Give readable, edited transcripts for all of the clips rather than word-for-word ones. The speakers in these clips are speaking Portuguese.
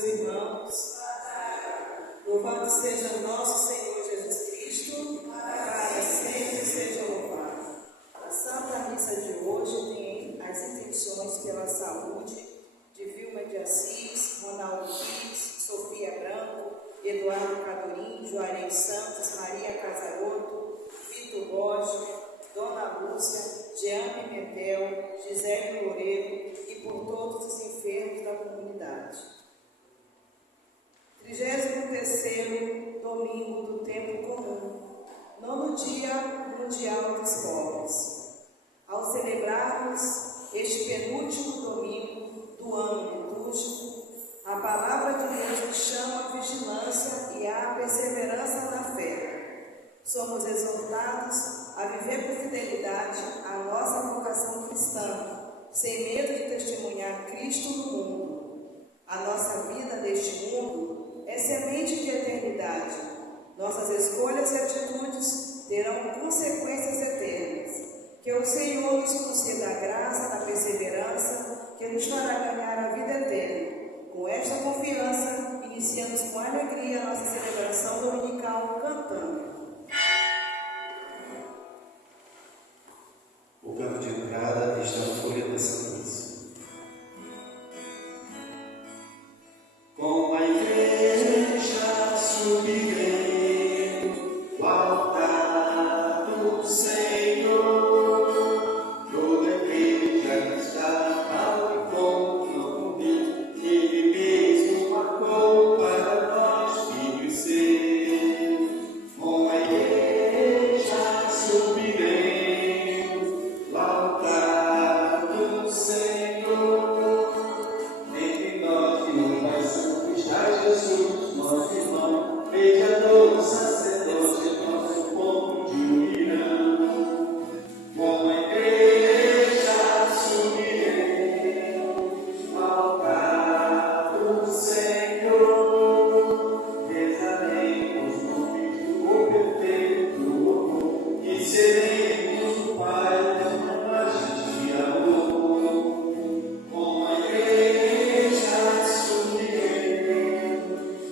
meus irmãos. Louvado seja nosso Senhor Jesus Cristo, para sempre seja louvado. A Santa Missa de hoje tem as intenções pela saúde de Vilma de Assis, Ronaldo Pires, Sofia Branco, Eduardo Cadorim, Juarez Santos, Maria Casaroto, Vitor Rocha, Dona Lúcia, Jean Pimentel, Gisele Loureiro e por todos os enfermos da comunidade. 33º domingo do tempo comum, 9º Dia Mundial dos Pobres. Ao celebrarmos este penúltimo domingo do ano litúrgico, a palavra de Deus nos chama à vigilância e à perseverança na fé. Somos exortados a viver com fidelidade a nossa vocação cristã, sem medo de testemunhar Cristo no mundo. A nossa vida neste mundo é semente de eternidade. Nossas escolhas e atitudes terão consequências eternas. Que o Senhor nos conceda a graça da perseverança que nos fará ganhar a vida eterna. Com esta confiança, iniciamos com alegria a nossa celebração dominical cantando. O canto de entrada está na folha dessa missa. Com a igreja subirei o altar do Senhor. Toda a igreja está ao encontro de Ele mesmo marcou para nós filhos seus. Com a igreja subirei o altar do Senhor. Entre nós e o mais santo está Jesus, nosso irmão, mediador, sacerdote, nosso ponto de união. Com a igreja subirei o altar do Senhor. Rezaremos no Filho perfeito e seremos o Pai da imagem de amor. Com a igreja subirei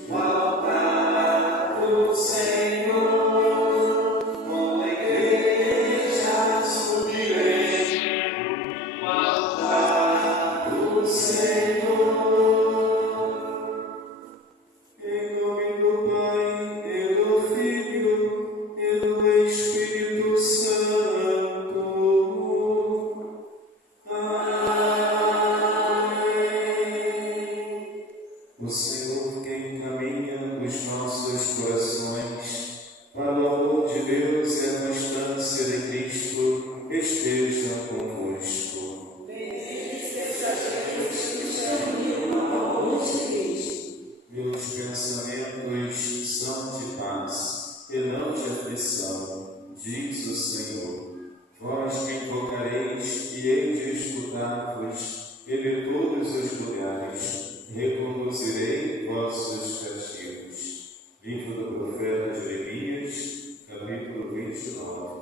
o altar do Senhor. Com a igreja subirei o altar do Senhor. Em nome do Pai, e do Filho, e do Espírito Santo. Amém. O Senhor que encaminha os nossos corações para o amor de Deus e a constância de Cristo esteja convosco. Meus pensamentos são de paz e não de aflição, diz o Senhor. Vós me invocareis e hei de escutar-vos, e de todos os lugares reconduzirei vossos castigos. Livro do profeta Jeremias, capítulo 29.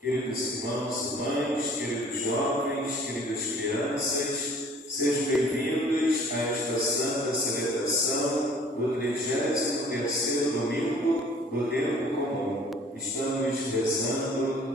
Queridos irmãos e mães, queridos jovens, queridas crianças, sejam bem-vindos a esta santa celebração do 33º domingo do tempo comum. Estamos rezando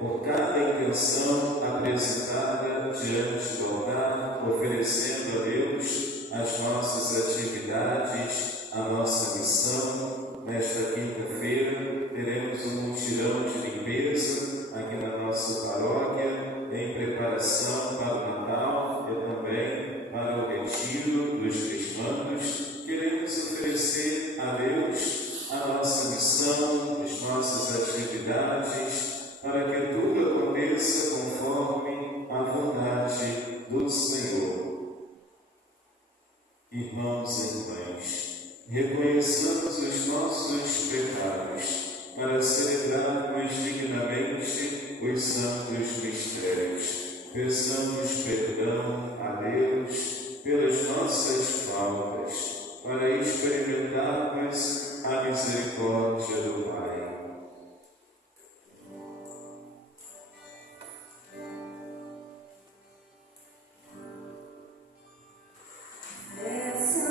por cada intenção apresentada diante do altar, oferecendo a Deus as nossas atividades, a nossa missão. Nesta quinta-feira teremos um mutirão de limpeza aqui na nossa paróquia, em preparação para o Natal e também para o retiro dos crismandos. Queremos oferecer a Deus a nossa missão, as nossas atividades, para que tudo aconteça conforme a vontade do Senhor. Irmãos e irmãs, reconheçamos os nossos pecados para celebrarmos dignamente os santos mistérios. Peçamos perdão a Deus pelas nossas faltas, para experimentarmos a misericórdia do Pai. Essa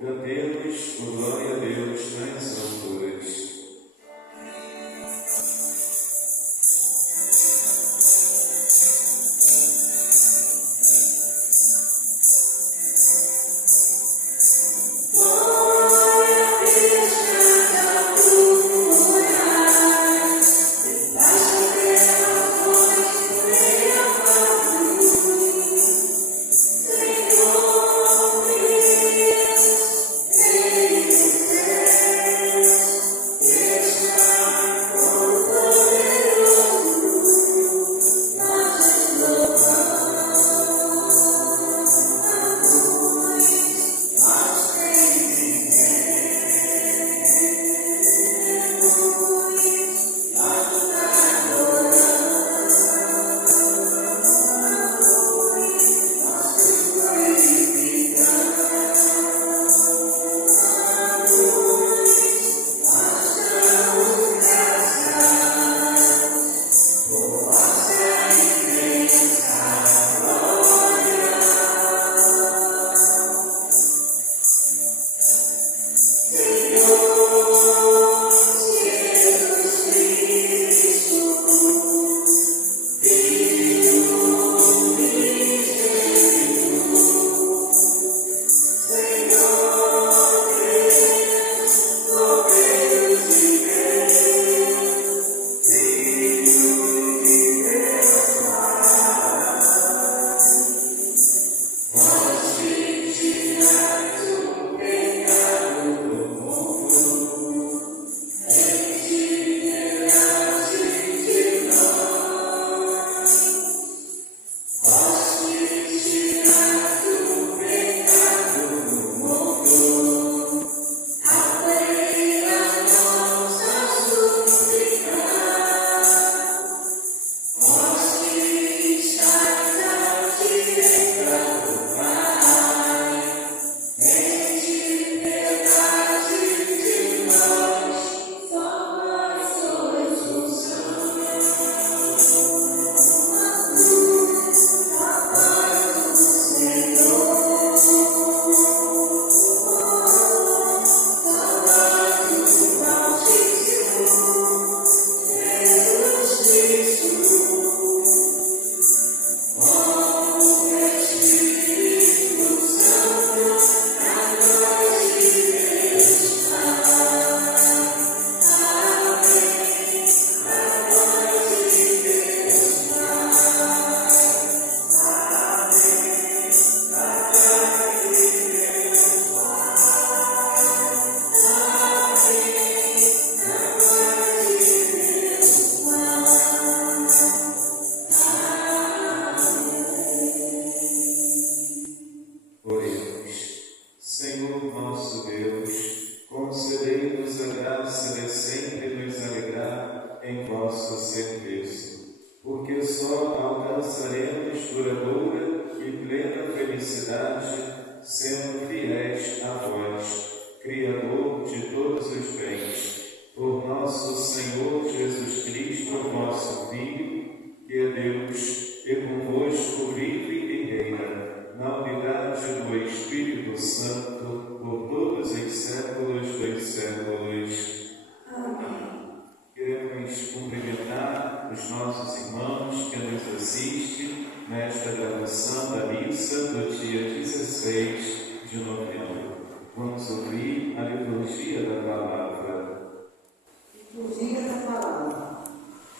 Cantemos o glória a Deus nas alturas.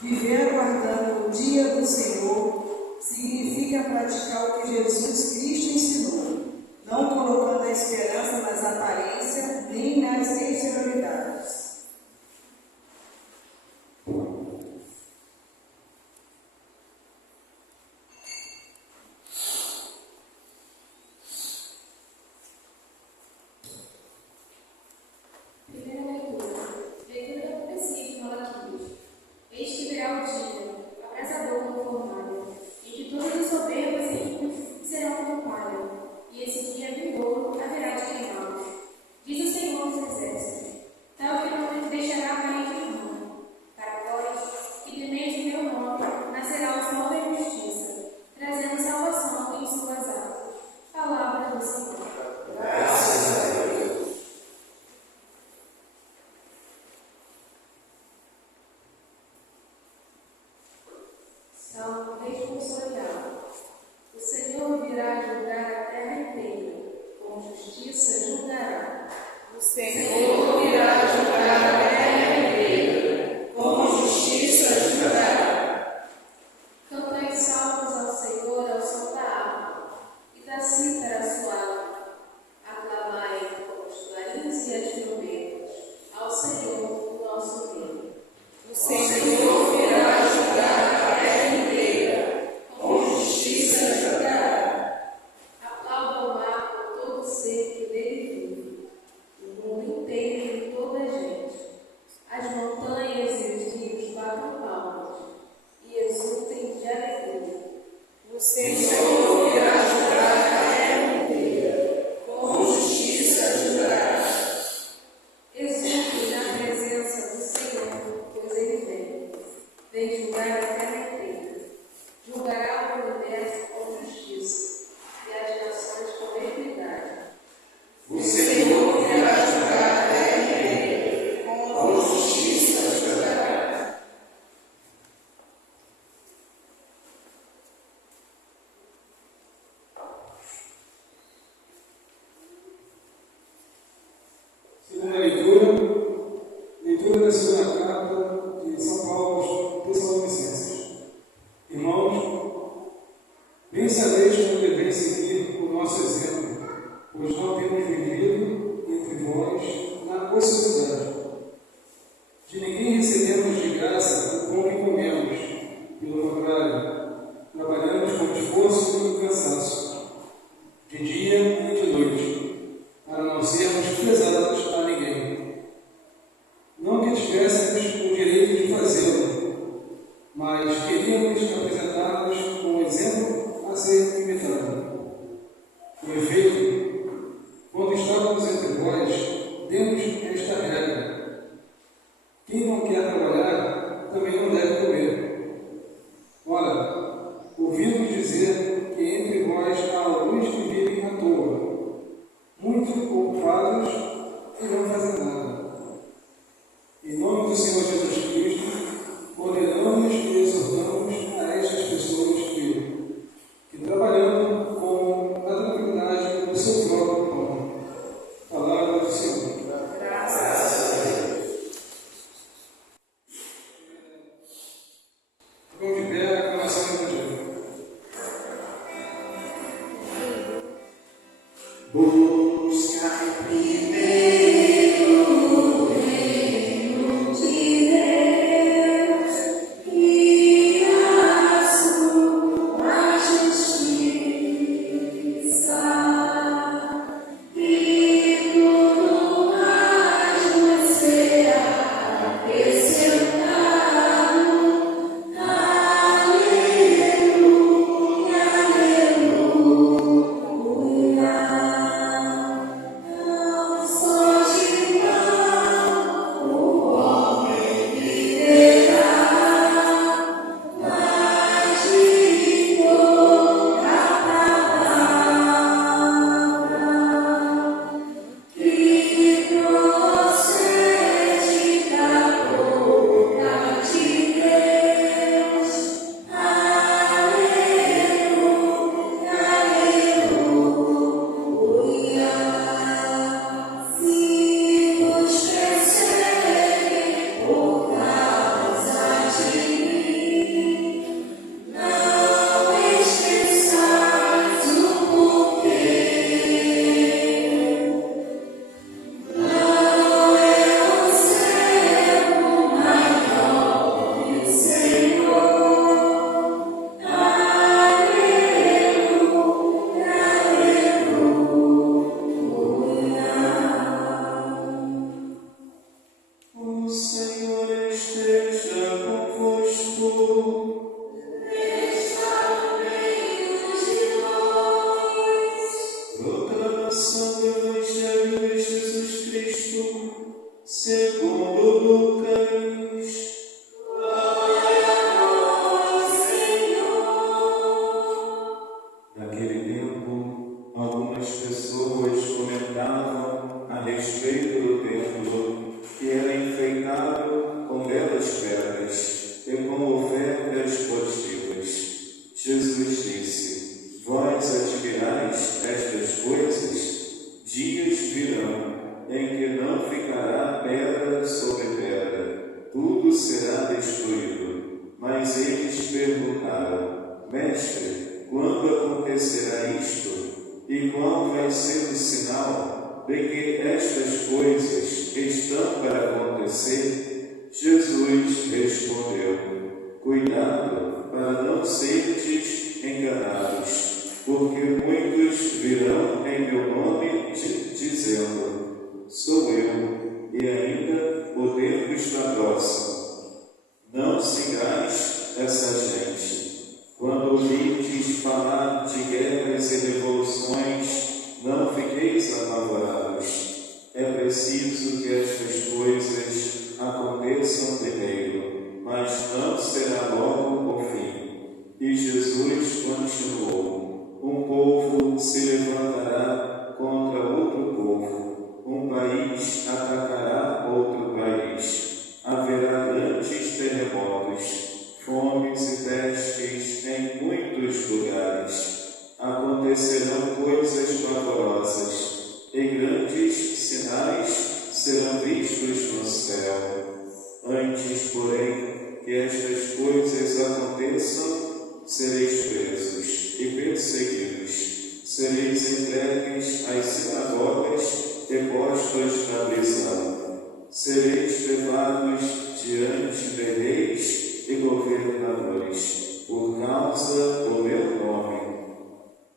Viver aguardando o dia do Senhor significa praticar o que Jesus Cristo ensinou, não colocando a esperança nas aparências nem nas exterioridades. Serão ociosidade. De ninguém recebemos de graça o pão que comemos. Pelo contrário, trabalhamos com esforço e cansaço, de dia e de noite, para não sermos pesados a ninguém. Não que tivéssemos o direito de fazê-lo, mas queríamos apresentar-nos como exemplo a ser imitado. Com efeito, quando estávamos entre vós, demos esta regra: quem não quer trabalhar, também não deve comer. Ora, ouvimos dizer que entre vós há alguns que vivem à toa, muito ocupados e não fazem nada. Em nome do Senhor Jesus Cristo, ordenamos e exortamos a estas pessoas que trabalhando com a tranquilidade do seu próprio pão. Palavra do Senhor. Graças a Deus. Vamos de pé, a aclamação do Evangelho. Buscai primeiro o reino de Deus e a sua justiça, e tudo mais vos será acrescentado. Aleluia, aleluia. Não só de pão o homem viverá, mas de toda palavra que procede da boca de Deus. Aleluia, aleluia. Se vos perseguem por causa de mim, não esqueçais o porquê. Não é o servo maior que o Senhor. Aleluia, aleluia. O Senhor esteja convosco. Está no meio de nós. Proclamação do Evangelho de Jesus Cristo, segundo Lucas. Glória a vós, Senhor. Naquele tempo, algumas pessoas comentavam a respeito do templo, que era enfeitado com belas pedras e com ofertas votivas. Jesus disse: vós admirais estas coisas? Dias virão em que não ficará pedra sobre pedra, tudo será destruído. Mas eles perguntaram: Mestre, quando acontecerá isto? E qual vai ser o sinal de que estas coisas estão para acontecer? Jesus respondeu: cuidado para não serdes enganados, porque muitos virão em meu nome dizendo: sou eu, e ainda o tempo está próximo. Não sigais essa gente. Quando ouvirdes falar de guerras e revoluções, não fiqueis apavorados. É preciso que estas coisas aconteçam primeiro, mas não será logo o fim. E Jesus continuou: um povo se levantará contra outro povo, um país atacará outro país. Haverá grandes terremotos, fomes e pestes em muitos lugares. Acontecerão coisas pavorosas, e grandes sinais serão vistos no céu. Antes, porém, que estas coisas aconteçam, sereis presos e perseguidos, sereis entregues às sinagogas e postos na prisão, sereis levados diante de reis e governadores, por causa do meu nome.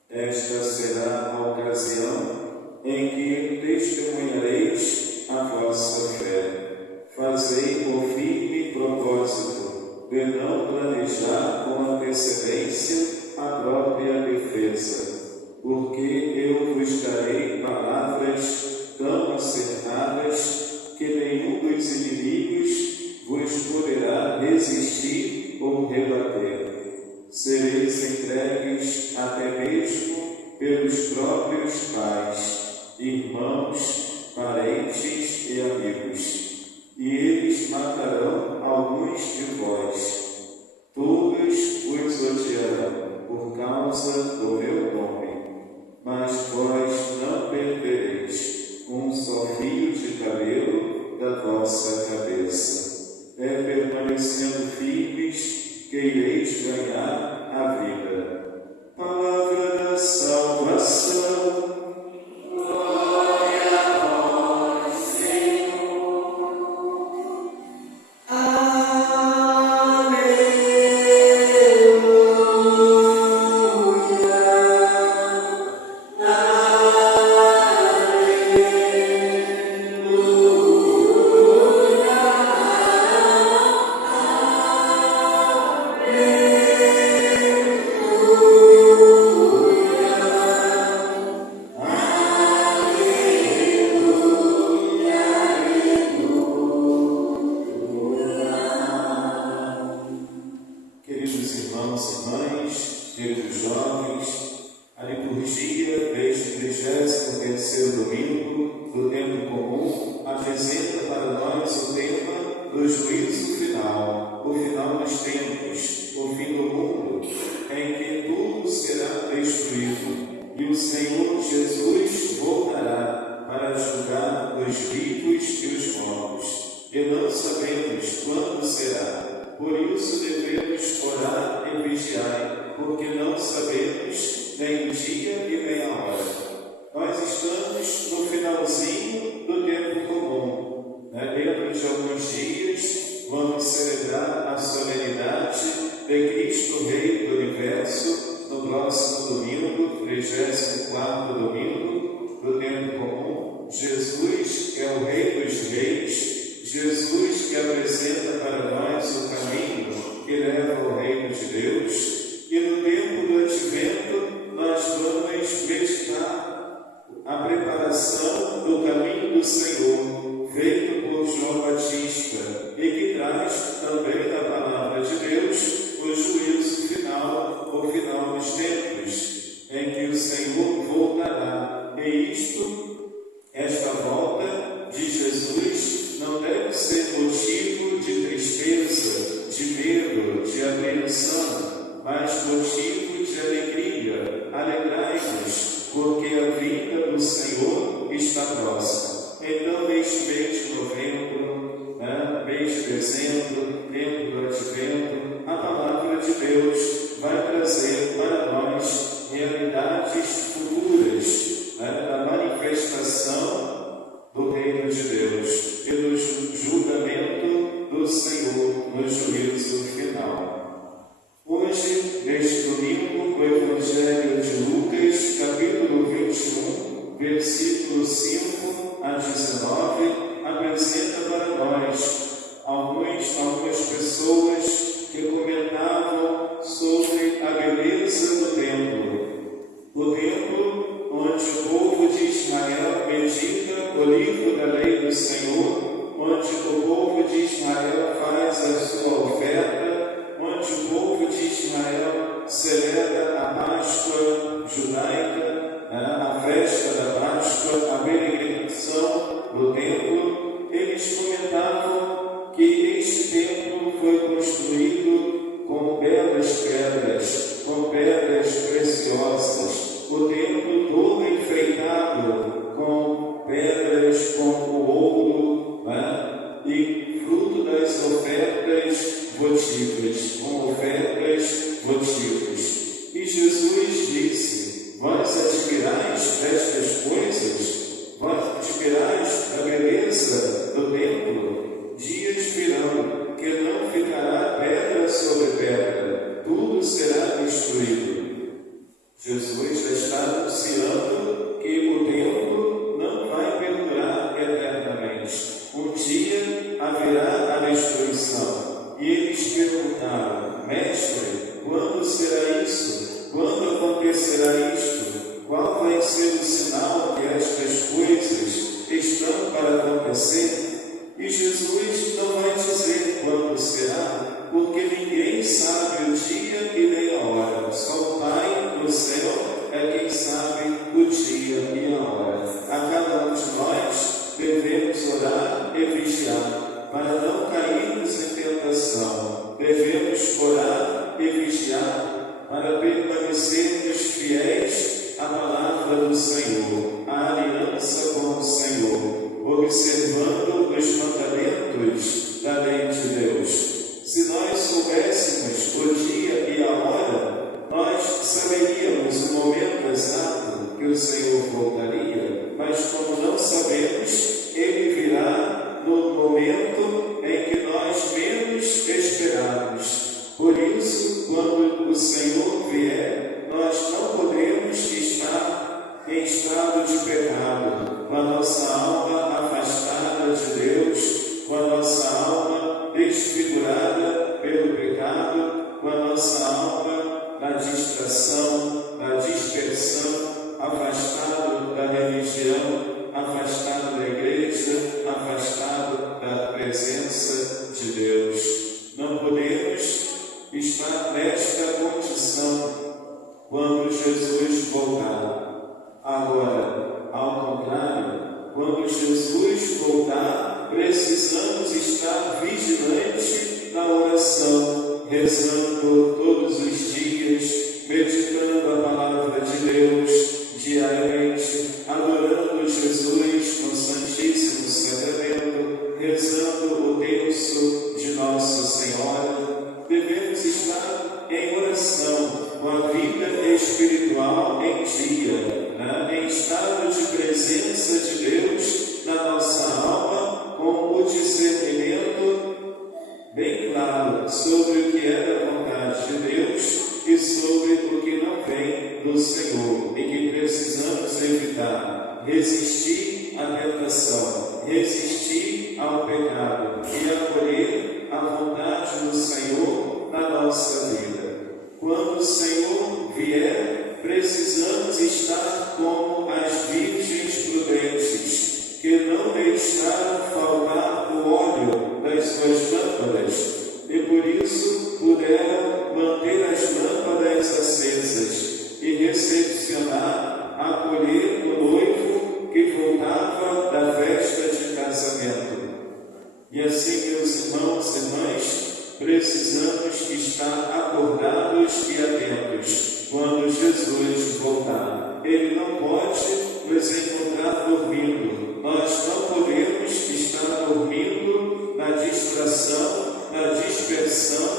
Esta será a ocasião em que testemunhareis a vossa fé. Fazei o firme propósito de não planejar com antecedência a própria defesa, porque eu vos darei palavras tão acertadas que nenhum dos inimigos vos poderá resistir ou rebater. Sereis entregues até mesmo pelos próprios pais, irmãos, parentes e amigos, e eles matarão alguns de vós. Todos vos odiarão por causa do meu nome, mas vós não perdereis um só fio de cabelo da vossa cabeça. É permanecendo firmes que ireis ganhar a vida. Palavra da salvação. Glória a vós, Senhor. O templo todo enfeitado com pedras, com para não cairmos em tentação, devemos orar e vigiar para permanecermos fiéis à palavra do Senhor, à aliança com o Senhor, observando os mandamentos da lei de Deus. Se nós soubéssemos o dia e a hora, nós saberíamos o momento exato que o Senhor voltaria, mas como não sabemos, Ele virá no momento em que nós menos esperamos. Por isso, quando o Senhor vier, nós não podemos estar em estado de pecado, com a nossa alma afastada de Deus, com a nossa alma desfigurada pelo pecado, com a nossa alma na distração, na dispersão, afastado da religião, afastado da igreja, afastado da presença de Deus. Não podemos estar nesta condição quando Jesus voltar. Agora, ao contrário, quando Jesus voltar, precisamos estar vigilantes na oração, rezando todos os dias, meditando a palavra de Deus diariamente, adorando Jesus no Santíssimo Sacramento, rezando o terço de Nossa Senhora. Devemos estar em oração, com a vida espiritual em dia, em estado de presença de Deus na nossa alma, com o discernimento bem claro sobre o que é da vontade de Deus e sobre o que não vem do Senhor e que precisamos evitar, resistir à tentação, resistir ao pecado e acolher a vontade do Senhor na nossa vida. Quando o Senhor vier, precisamos estar como as virgens prudentes, que não deixaram faltar o óleo das suas lâmpadas, e por isso puderam manter as lâmpadas acesas e recepcionar, acolher o noivo que voltava da festa de casamento. E assim, meus irmãos e irmãs, precisamos estar acordados e atentos quando Jesus voltar. Ele não pode nos encontrar dormindo. Nós não podemos estar dormindo na distração, na dispersão,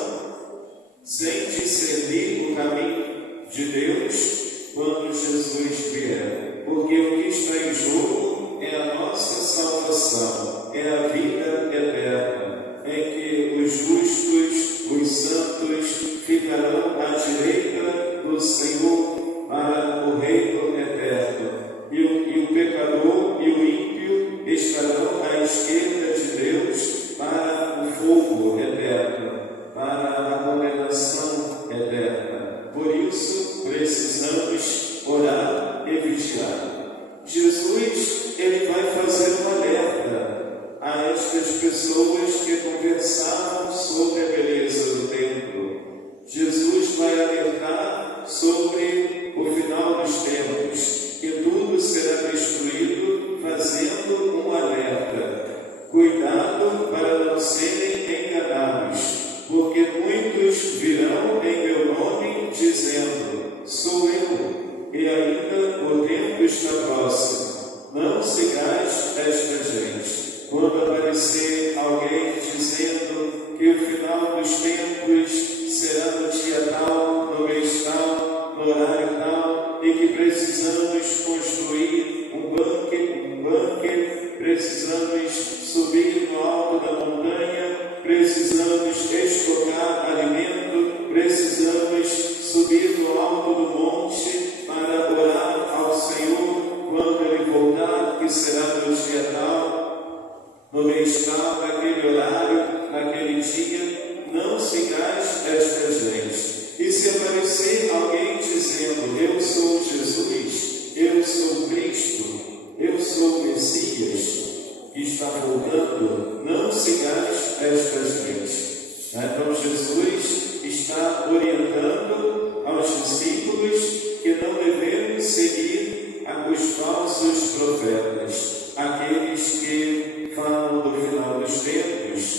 sem discernir o caminho de Deus quando Jesus vier. Porque o que está em jogo é a nossa salvação, é a vida eterna, em que os justos, os santos, ficarão à direita do Senhor para o reino eterno. E o pecador e o ímpio estarão à esquerda de Deus para o fogo eterno, para a condenação eterna. Por isso, precisamos orar e vigiar. Jesus, ele vai fazer um alerta a estas pessoas que conversavam sobre a beleza do templo. Jesus vai alertar sobre o final dos tempos, que tudo será destruído, fazendo um alerta. Cuidado para não serem enganados, porque muitos virão em meu nome dizendo, sou eu, e ainda o tempo está próximo. Não sigais esta gente. Quando aparecer alguém dizendo que o final dos tempos será no dia tal, no mês tal, no horário tal, e que precisamos construir um bunker, precisamos subir no alto da montanha, precisamos estocar alimento, precisamos subir no alto do monte para orar ao Senhor quando Ele voltar, que será no dia tal, no mês tal, naquele horário, naquele dia. Não sigais esta gente. E se aparecer alguém dizendo, eu sou Jesus, eu sou Cristo, eu sou o Messias, que está voltando, não sigais esta gente. Então Jesus está orientando aos discípulos que não devemos seguir os falsos profetas, aqueles que falam do final dos tempos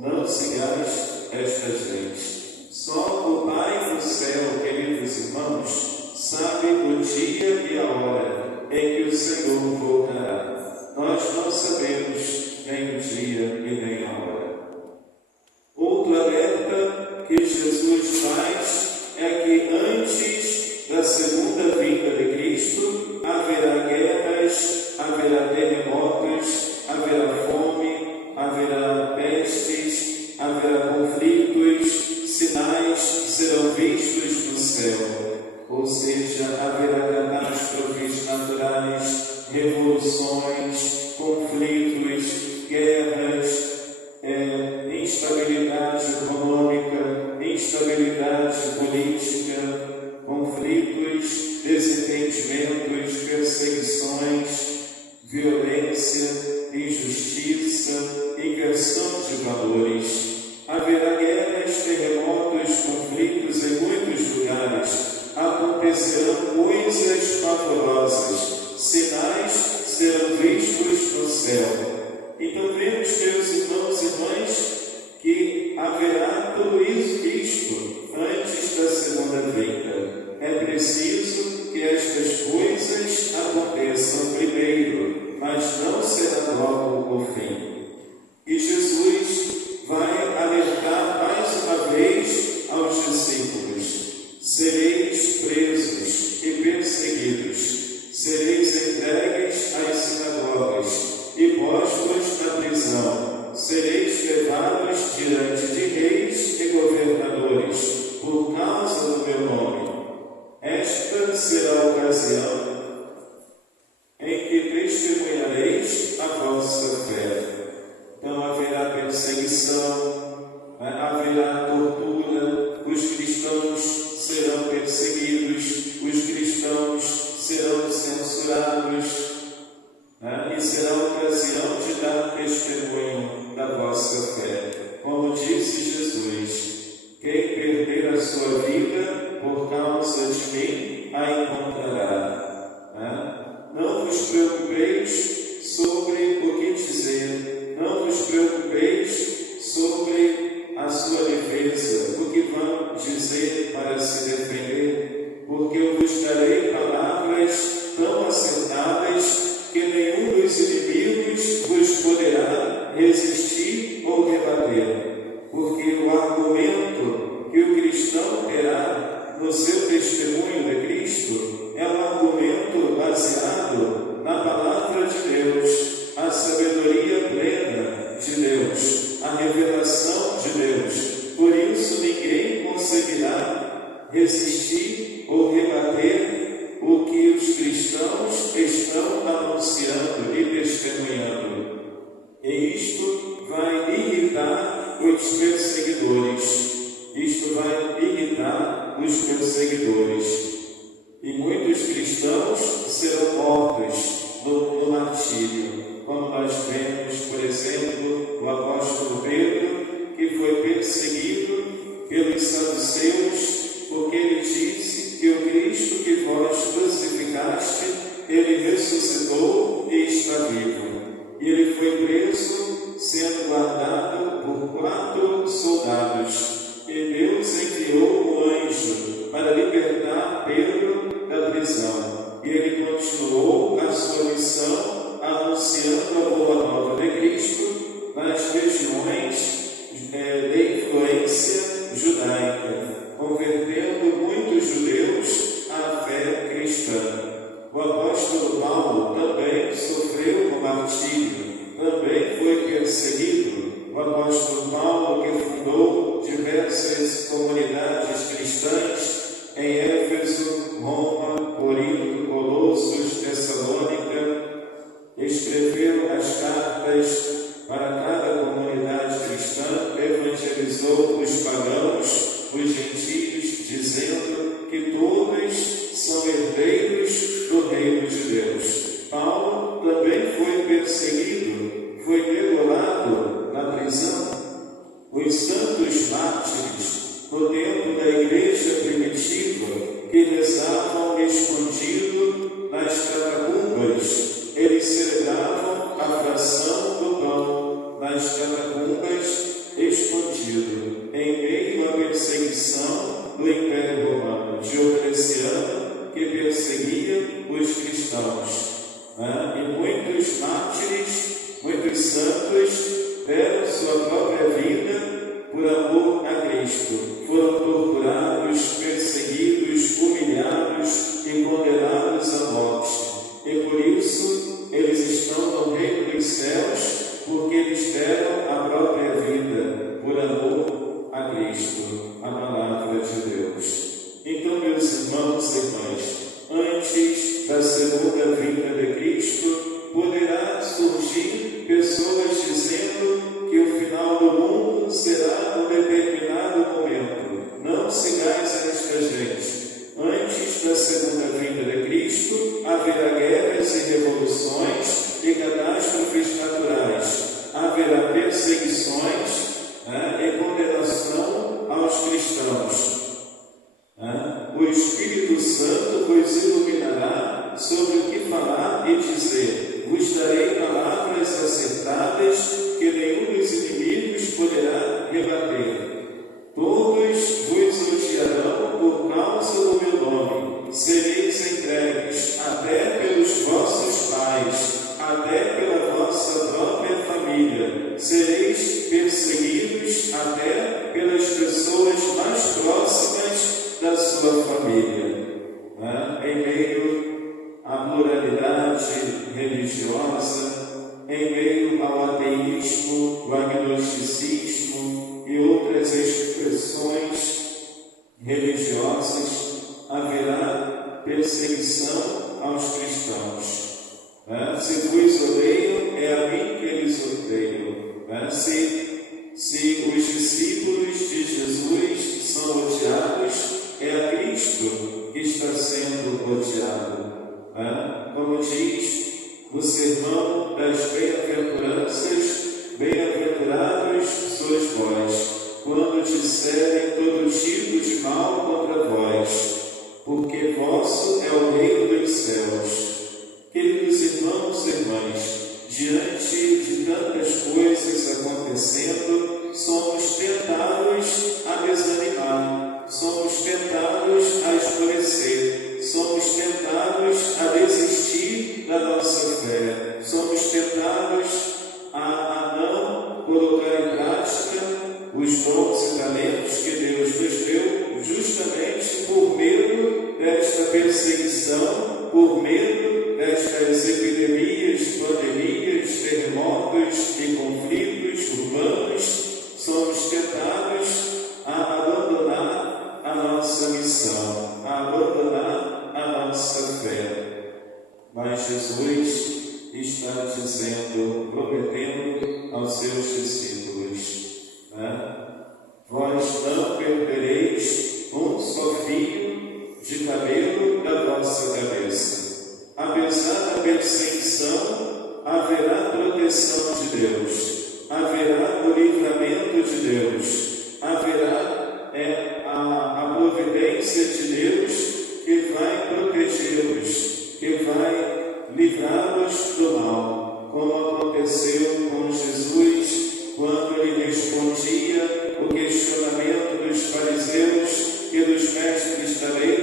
não sigais esta gente. Só o Pai do céu, queridos irmãos, sabe o dia e a hora em que o Senhor voltará. Nós não sabemos nem o dia e nem a hora. Outro alerta que Jesus faz é que antes da segunda vinda de Cristo haverá guerras, haverá terremotos, haverá fome, haverá pestes, haverá conflitos, sinais serão vistos no céu. Ou seja, haverá catástrofes naturais, revoluções, conflitos, guerras, instabilidade econômica, instabilidade política, conflitos, desentendimentos, perseguições, violência, injustiça, inversão de valores. Haverá guerras, terremotos, conflitos em muitos lugares. Acontecerão coisas pavorosas, sinais serão vistos no céu. Então vemos, meus irmãos e irmãs, que haverá tudo isto antes da segunda vinda. É preciso que estas coisas aconteçam primeiro, mas não será logo o fim. E Jesus vai alertar mais uma vez aos discípulos: sereis presos e perseguidos, sereis entregues às sinagogas e postos na prisão, sereis levados diante de reis e governadores por causa do meu nome. Esta será a ocasião em que testemunhareis a vossa fé. Então haverá perseguição, haverá tortura, os cristãos serão perseguidos, os cristãos serão censurados, e será a ocasião de dar testemunho da vossa fé. Como disse Jesus: quem perder a sua vida por causa de mim, a encontrará. Não vos preocupeis sobre o que dizer, não vos preocupeis sobre a sua defesa, o que vão dizer para se defender, porque eu vos darei palavras tão acertadas que nenhum dos inimigos vos poderá resistir ou rebater, porque o argumento que o cristão terá no seu testemunho de Cristo é um argumento baseado na palavra de Deus, a sabedoria plena de Deus, a revelação de Deus. Por isso ninguém conseguirá resistir ou rebater o que os cristãos estão anunciando e testemunhando. E isto vai irritar os perseguidores. Isto vai irritar os perseguidores. E muitos cristãos serão mortos no martírio. Como nós vemos, por exemplo, o apóstolo Pedro, que foi perseguido pelos saduceus, porque ele disse que o Cristo que vós crucificaste, ele ressuscitou e está vivo. E ele foi preso, sendo guardado por 4 soldados. E Deus enviou um anjo para libertar Pedro da prisão. E ele continuou a sua missão, anunciando a boa nova de Cristo nas regiões de influência judaica, convertendo muitos judeus à fé cristã. O apóstolo Paulo também sofreu o martírio, também foi perseguido. O apóstolo Paulo, que fundou diversas comunidades cristãs em Éfeso, Roma, Corinto, Colossos, Tessalônica, escreveu as cartas para cada comunidade cristã, evangelizou os pagãos, os gentios, dizendo que todos são herdeiros do reino de Deus. Paulo também foi perseguido, foi degolado na prisão. Os santos mártires, no tempo da igreja primitiva, que rezavam escondido nas catacumbas, eles celebravam a fração do pão nas catacumbas, rebater. Todos vos odiarão por causa do meu nome. Sereis entregues até pelos vossos pais, até pela vossa própria família. Sereis perseguidos até pelas pessoas mais próximas da sua família. Em meio à pluralidade religiosa, em meio ao ateísmo, o agnosticismo e outras expressões religiosas, haverá perseguição aos cristãos. Se vos odeiam, é a mim que eles odeiam. Se os discípulos de Jesus são odiados, é a Cristo que está sendo odiado. Como diz no Sermão das Bem-aventuranças, bem-aventurados sois vós, quando disserem todo tipo de mal contra vós, porque vosso é o reino dos céus. Queridos irmãos e irmãs, diante de tantas coisas acontecendo, somos tentados a desanimar, somos tentados a esmorecer, somos tentados a desistir da nossa fé, somos tentados a não colocar em prática os dons e talentos que Deus nos deu, justamente por medo desta perseguição, por medo destas epidemias, pandemias, terremotos e conflitos urbanos. Somos tentados a abandonar a nossa missão, a abandonar a nossa fé. Mas Jesus está dizendo, prometendo aos seus discípulos, vós não perdereis um só fio de cabelo da vossa cabeça. Apesar da perseguição, haverá proteção de Deus, haverá o livramento de Deus, haverá a providência de Deus que vai protegê-los, que vai livrá-los do mal, como aconteceu com Jesus quando ele respondia o questionamento dos fariseus e dos mestres da lei,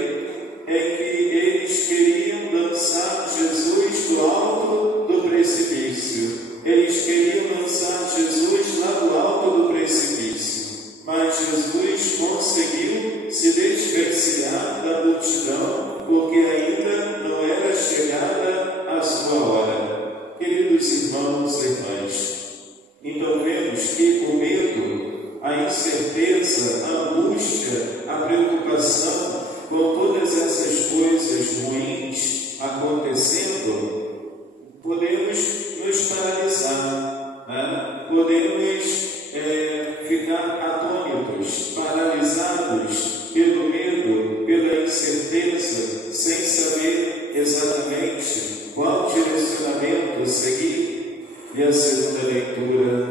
em que eles queriam lançar Jesus do alto do precipício. Eles queriam lançar Jesus lá do alto do precipício. Mas Jesus conseguiu se desvencilhar da multidão, porque ainda não era chegada a sua hora. Queridos irmãos e irmãs, então vemos que o medo, a incerteza, a angústia, a preocupação com todas essas coisas ruins acontecendo, podemos nos paralisar, podemos ficar atônitos, paralisados pelo medo, pela incerteza, sem saber exatamente qual direcionamento seguir. E a segunda leitura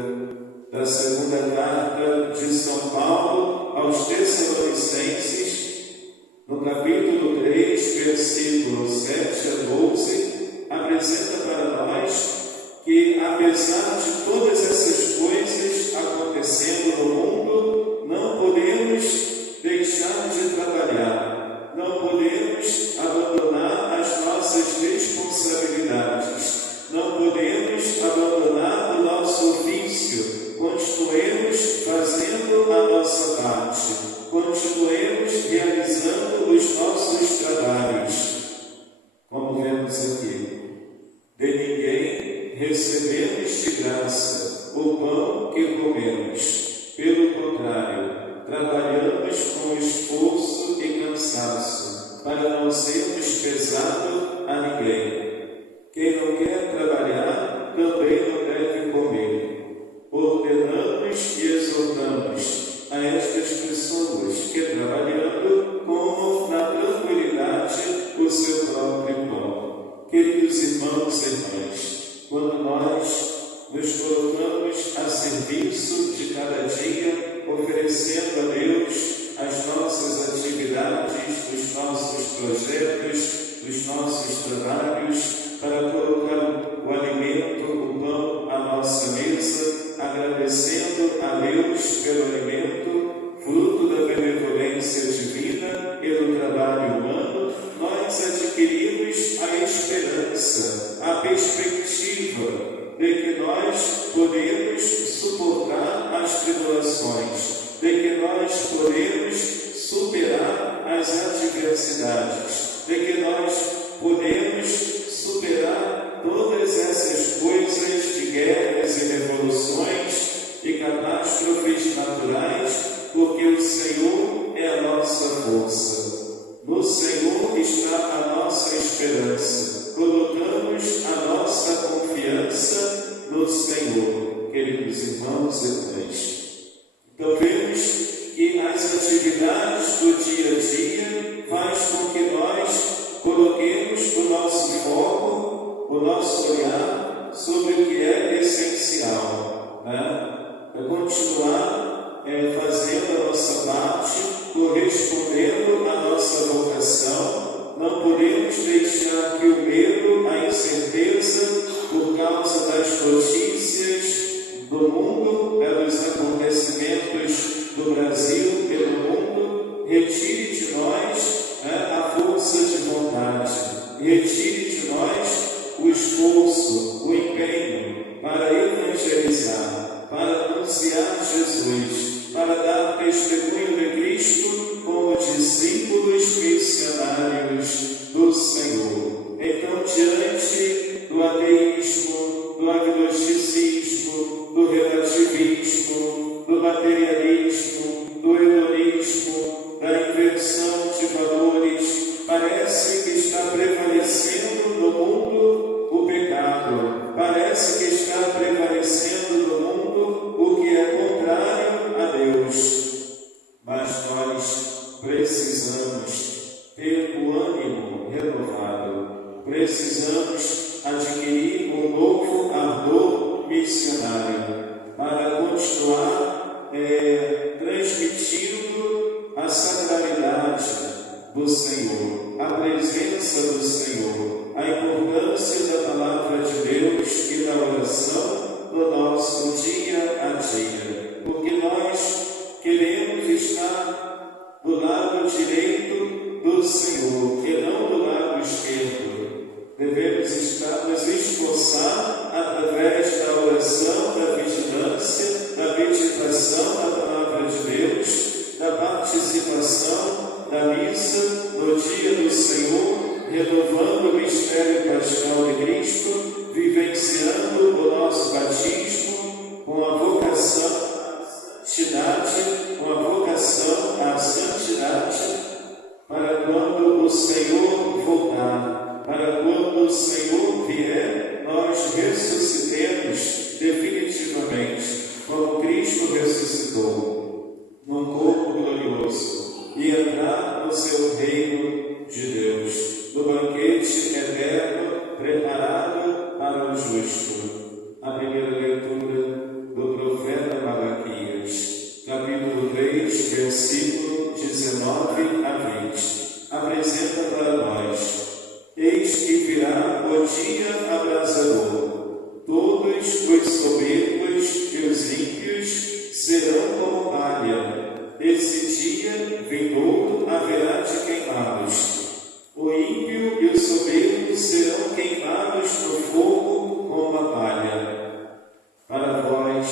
da segunda carta de São Paulo aos Tessalonicenses, no capítulo 3, versículos 7 a 12, apresenta para nós que, apesar de todas essas coisas acontecendo no mundo, não podemos deixar de trabalhar, não podemos abandonar as nossas responsabilidades, não podemos abandonar o nosso ofício, continuemos fazendo a nossa parte, continuemos realizando os nossos trabalhos. Como vemos aqui, de ninguém recebemos de graça o pão que comemos. Pelo contrário, trabalhamos com esforço e cansaço, para não sermos pesado a ninguém. Quem não quer trabalhar, também não deve comer. Ordenamos e exortamos a estas pessoas que, trabalhando, comam na tranquilidade o seu próprio pão. Queridos irmãos e irmãs, quando nós nos colocamos a serviço de cada dia, oferecendo a Deus as nossas atividades, os nossos projetos, os nossos trabalhos, para colocar o alimento, o pão à nossa mesa, agradecendo a Deus pelo alimento catástrofes naturais, porque o Senhor é a nossa força. No Senhor está a nossa esperança. Colocamos a nossa confiança no Senhor, queridos irmãos e irmãs. Então vemos que as atividades do dia a dia faz com que nós coloquemos o nosso foco, o nosso olhar sobre o que é essencial, para continuar fazendo a nossa parte, correspondendo à nossa vocação. Não podemos deixar que o medo, a incerteza, por causa das notícias do mundo, pelos acontecimentos do Brasil, pelo mundo, retire de nós a força de vontade, retire de nós o esforço, o empenho para evangelizar, para anunciar Jesus, para dar testemunho de Cristo como discípulos missionários do Senhor. Então, diante do ateísmo, do agnosticismo, do relativismo, do materialismo, do hedonismo, da inversão de valores, parece que está prevalecendo no mundo o pecado, parece que está prevalecendo no mundo o que é contrário a Deus. Mas nós precisamos ter o ânimo renovado, precisamos adquirir um novo ardor missionário para continuar transmitindo a sacralidade do Senhor, a presença do Senhor, a importância da palavra de Deus e da oração no nosso dia a dia, porque nós queremos estar do lado direito do Senhor e não do lado esquerdo. Devemos nos esforçar através da oração, da vigilância, da meditação da palavra de Deus, da participação da missa no dia do Senhor, renovando o mistério pascal de Cristo, vivenciando o nosso batismo com a vocação à santidade, para quando o Senhor voltar, para quando o Senhor vier, nós ressuscitemos definitivamente, como Cristo ressuscitou, num corpo glorioso, e entrar no seu reino de Deus, no banquete eterno preparado para o justo. A primeira leitura do profeta Malaquias, capítulo 3, versículo 19 a 20, apresenta para nós: eis que virá o dia abrasador, todos os soberbos e os ímpios serão como palha. Nesse dia vindouro haverá de queimá-los. O ímpio e o soberbo serão queimados no fogo como a palha. Para vós,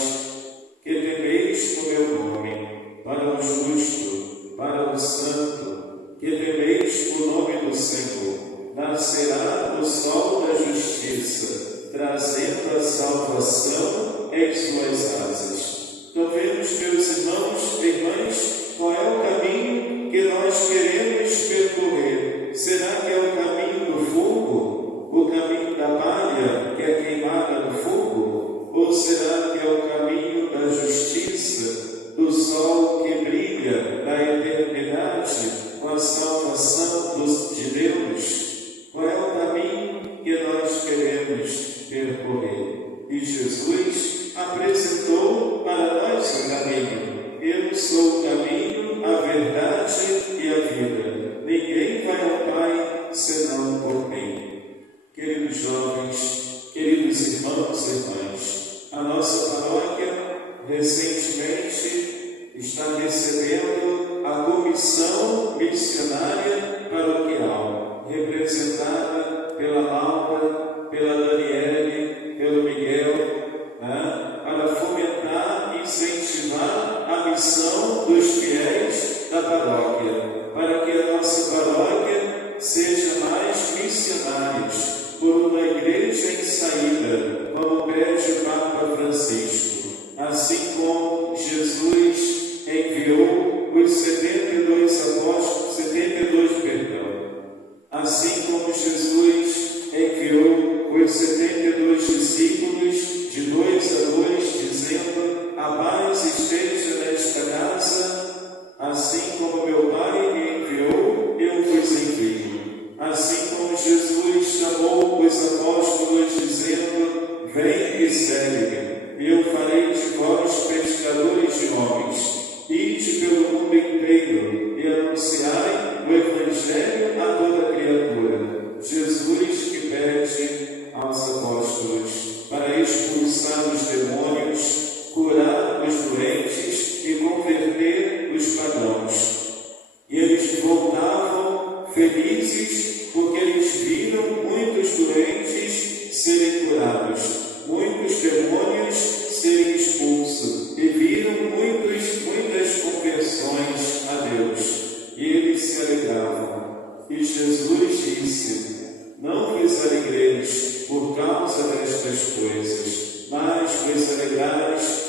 que temeis o meu nome, para o justo, para o santo, que temeis o nome do Senhor, nascerá o sol da justiça, trazendo a salvação em suas asas. Então vemos, meus irmãos e irmãs, qual é o caminho que nós queremos percorrer. Será que é o caminho do fogo? O caminho da palha, que é queimada no fogo? Ou será que é o caminho da justiça, do sol que brilha, da eternidade, com a salvação de Deus? Qual é o caminho que nós queremos percorrer? E Jesus apresentou para nós o caminho. Eu sou o caminho, a verdade e a vida. Ninguém vai ao Pai senão por mim. Queridos jovens, queridos irmãos e irmãs, a nossa paróquia recentemente está recebendo a comissão missionária paroquial, representada pela Laura, pela Daniele, pelo Miguel, para fomentar e incentivar a missão dos fiéis da paróquia, para que a nossa paróquia seja mais missionários por uma igreja em saída, como pede o Papa Francisco, assim como Jesus felizes porque eles viram muitos doentes serem curados, muitos demônios serem expulsos e viram muitas conversões a Deus. E eles se alegravam. E Jesus disse: não vos alegreis por causa destas coisas, mas vos alegrai-vos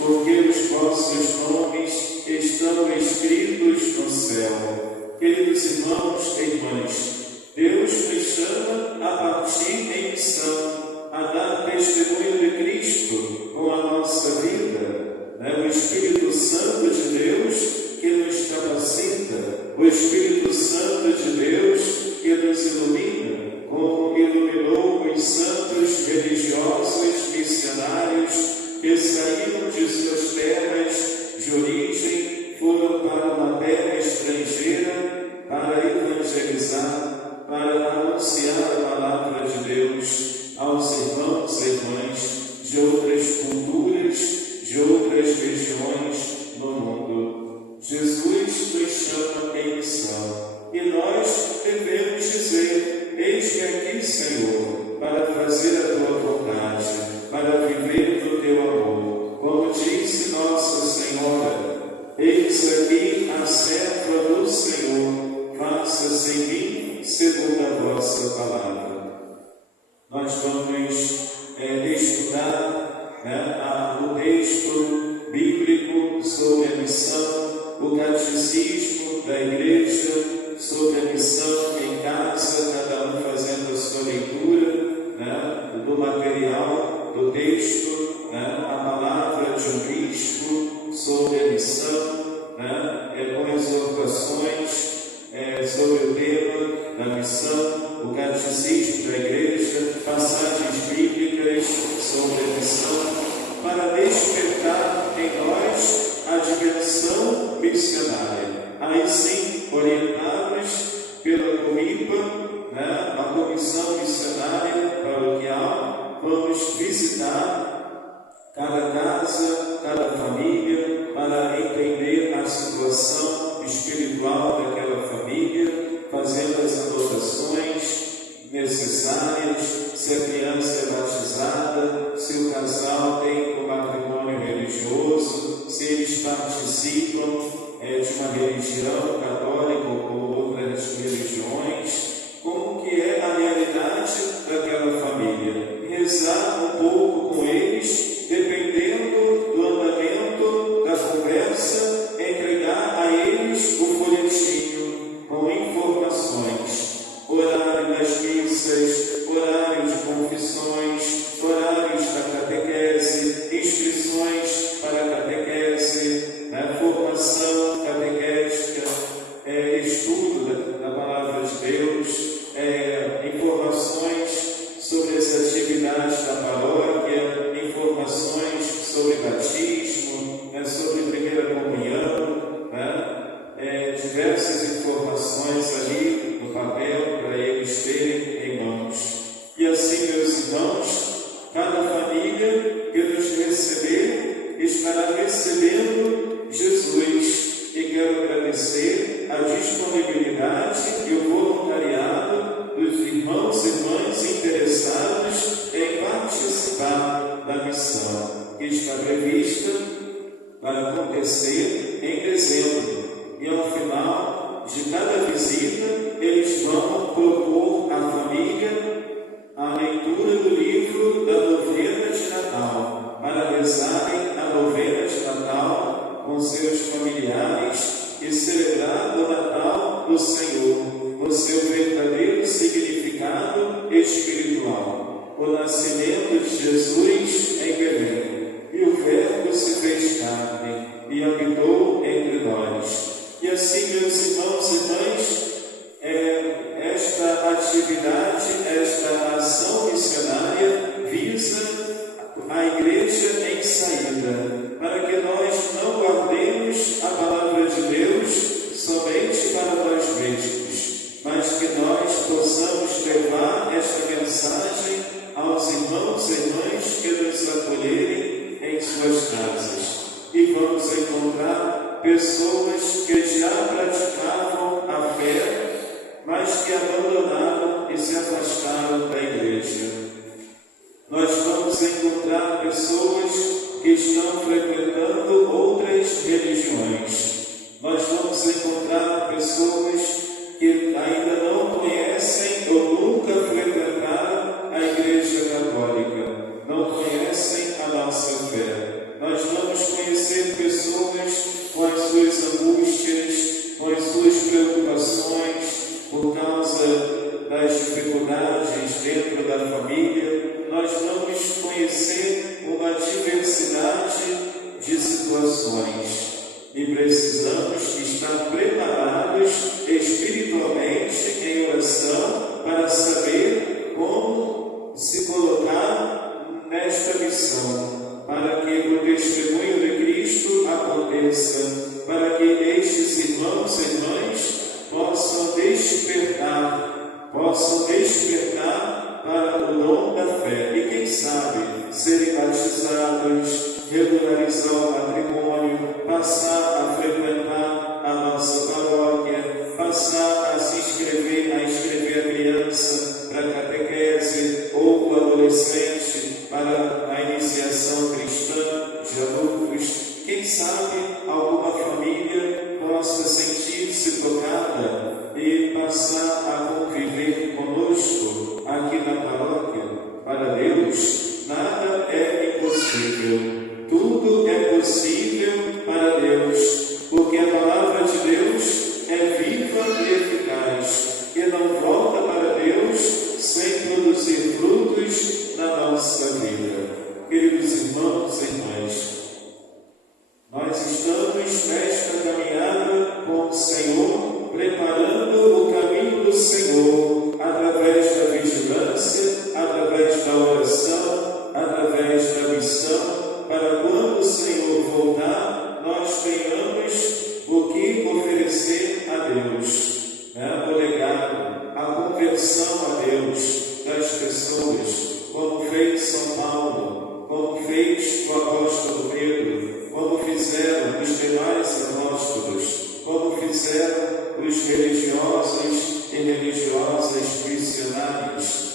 porque os vossos nomes estão escritos no céu. Queridos irmãos e irmãs, Deus nos chama a partir em missão, a dar testemunho de Cristo com a nossa vida. O Espírito Santo de Deus que nos capacita, o Espírito Santo de Deus que nos ilumina, como iluminou os santos religiosos missionários que saíram de suas terras de origem, foram para uma terra estrangeira para evangelizar, para anunciar a palavra de Deus aos irmãos e irmãs de outras culturas, de outras regiões no mundo. Jesus nos chama em missão e nós devemos dizer: eis-me aqui, Senhor, para fazer a tua vontade, para viver do teu amor. Como disse Nossa Senhora: eis aqui a serva do Senhor, faça-se em mim segundo a vossa palavra. Nós vamos estudar o texto bíblico sobre a missão, o catecismo da Igreja sobre a missão em casa, cada um fazendo a sua leitura do material, do texto, a palavra de um bispo sobre a missão, com exortações sobre o tema da missão, o catecismo da Igreja, passagens bíblicas sobre a missão, para despertar em nós a dimensão missionária. Aí sim, orientados pela COMIPA, a Comissão Missionária Paroquial, vamos visitar cada casa, cada família, para entender a situação espiritual daquela família, fazendo as anotações necessárias, se a criança é batizada, se o casal tem um matrimônio religioso, se eles participam de uma religião católica ou outras religiões, como que é a realidade daquela família. Rezar um pouco com eles, dependendo do andamento da conversa, entregar a eles o folhetinho com informações, horário das missas, horário de confissões, horários da catequese, inscrições para a catequese, formação catequética, estudo da palavra de Deus, informações sobre as atividades da paróquia, informações sobre batismo, sobre primeira comunhão, diversas informações ali no papel para eles terem em mãos. E assim, meus irmãos, cada família que nos receber estará recebendo Jesus. E quero agradecer a disponibilidade e o voluntariado dos irmãos e irmãs interessados em participar da missão, que está prevista para acontecer em dezembro. E ao final de cada visita, eles vão propor à família a leitura do livro da novena de Natal, para rezarem a novena de Natal com seus familiares e celebrar o Natal do Senhor, o seu verdadeiro significado espiritual, o nascimento de Jesus em Belém. E o Verbo se fez carne e habitou entre nós. E assim, meus irmãos e irmãs, esta atividade, esta ação missionária visa a Igreja em saída, para que nós não guardemos a palavra de Deus somente para nós mesmos, mas que nós possamos levar esta mensagem aos irmãos e irmãs que nos acolherem em suas casas. E vamos encontrar pessoas que já praticavam a fé, mas que abandonaram e se afastaram da igreja. Nós vamos encontrar pessoas que estão frequentando outras religiões. Nós vamos encontrar pessoas que ainda não conhecem ou nunca frequentaram a Igreja Católica, não conhecem a nossa fé. Nós vamos conhecer pessoas com as suas angústias, com as suas preocupações por causa das dificuldades dentro da família. Nós vamos conhecer uma diversidade de situações. E precisamos estar preparados espiritualmente em oração para saber como se colocar nesta missão, para que o testemunho de Cristo aconteça, para que estes irmãos e irmãs possam despertar para o dom da fé e, quem sabe, serem batizados, regularizar o matrimônio, passar a frequentar a nossa paróquia, passar a se inscrever, a inscrever a criança para a catequese ou o adolescente para a iniciação cristã de adultos. Quem sabe alguma família possa sentir-se tocada e passar a conviver conosco aqui na paróquia. Para Deus, nada é impossível. Tudo é possível para Deus, porque a palavra de Deus é viva e eficaz, e não volta para Deus sem produzir frutos na nossa vida. Queridos irmãos e irmãs, nós estamos nesta caminhada com o Senhor, preparando o caminho do Senhor, através da vigilância, através da oração, através da missão, para quando o Senhor voltar, nós tenhamos o que oferecer a Deus, o legado, a conversão a Deus das pessoas, como fez São Paulo, como fez o apóstolo Pedro, como fizeram os demais apóstolos, como fizeram os religiosos e religiosas missionários,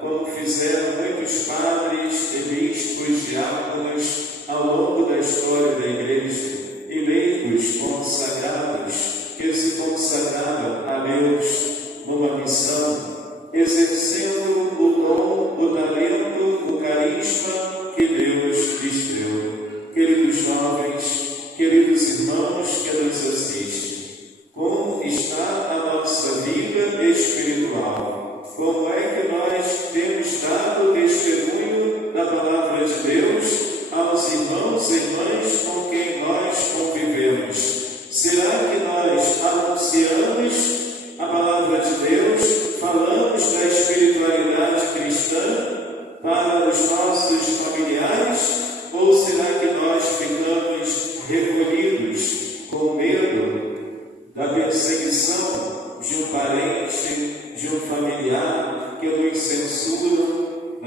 como fizeram muitos padres e bispos, diáconos ao longo da história da igreja, e leigos consagrados que se consagraram a Deus numa missão, exercendo o dom, o talento, o carisma que Deus lhes deu. Queridos jovens, queridos irmãos que nos assistem, como está a nossa vida espiritual? Como é que nós temos dado testemunho da palavra de Deus aos irmãos e irmãs com quem nós convivemos? Será que nós anunciamos a palavra de Deus, falamos da espiritualidade cristã para os nossos familiares? Ou será que nós ficamos recolhidos com medo da perseguição de um parente, de um familiar que nos censuram,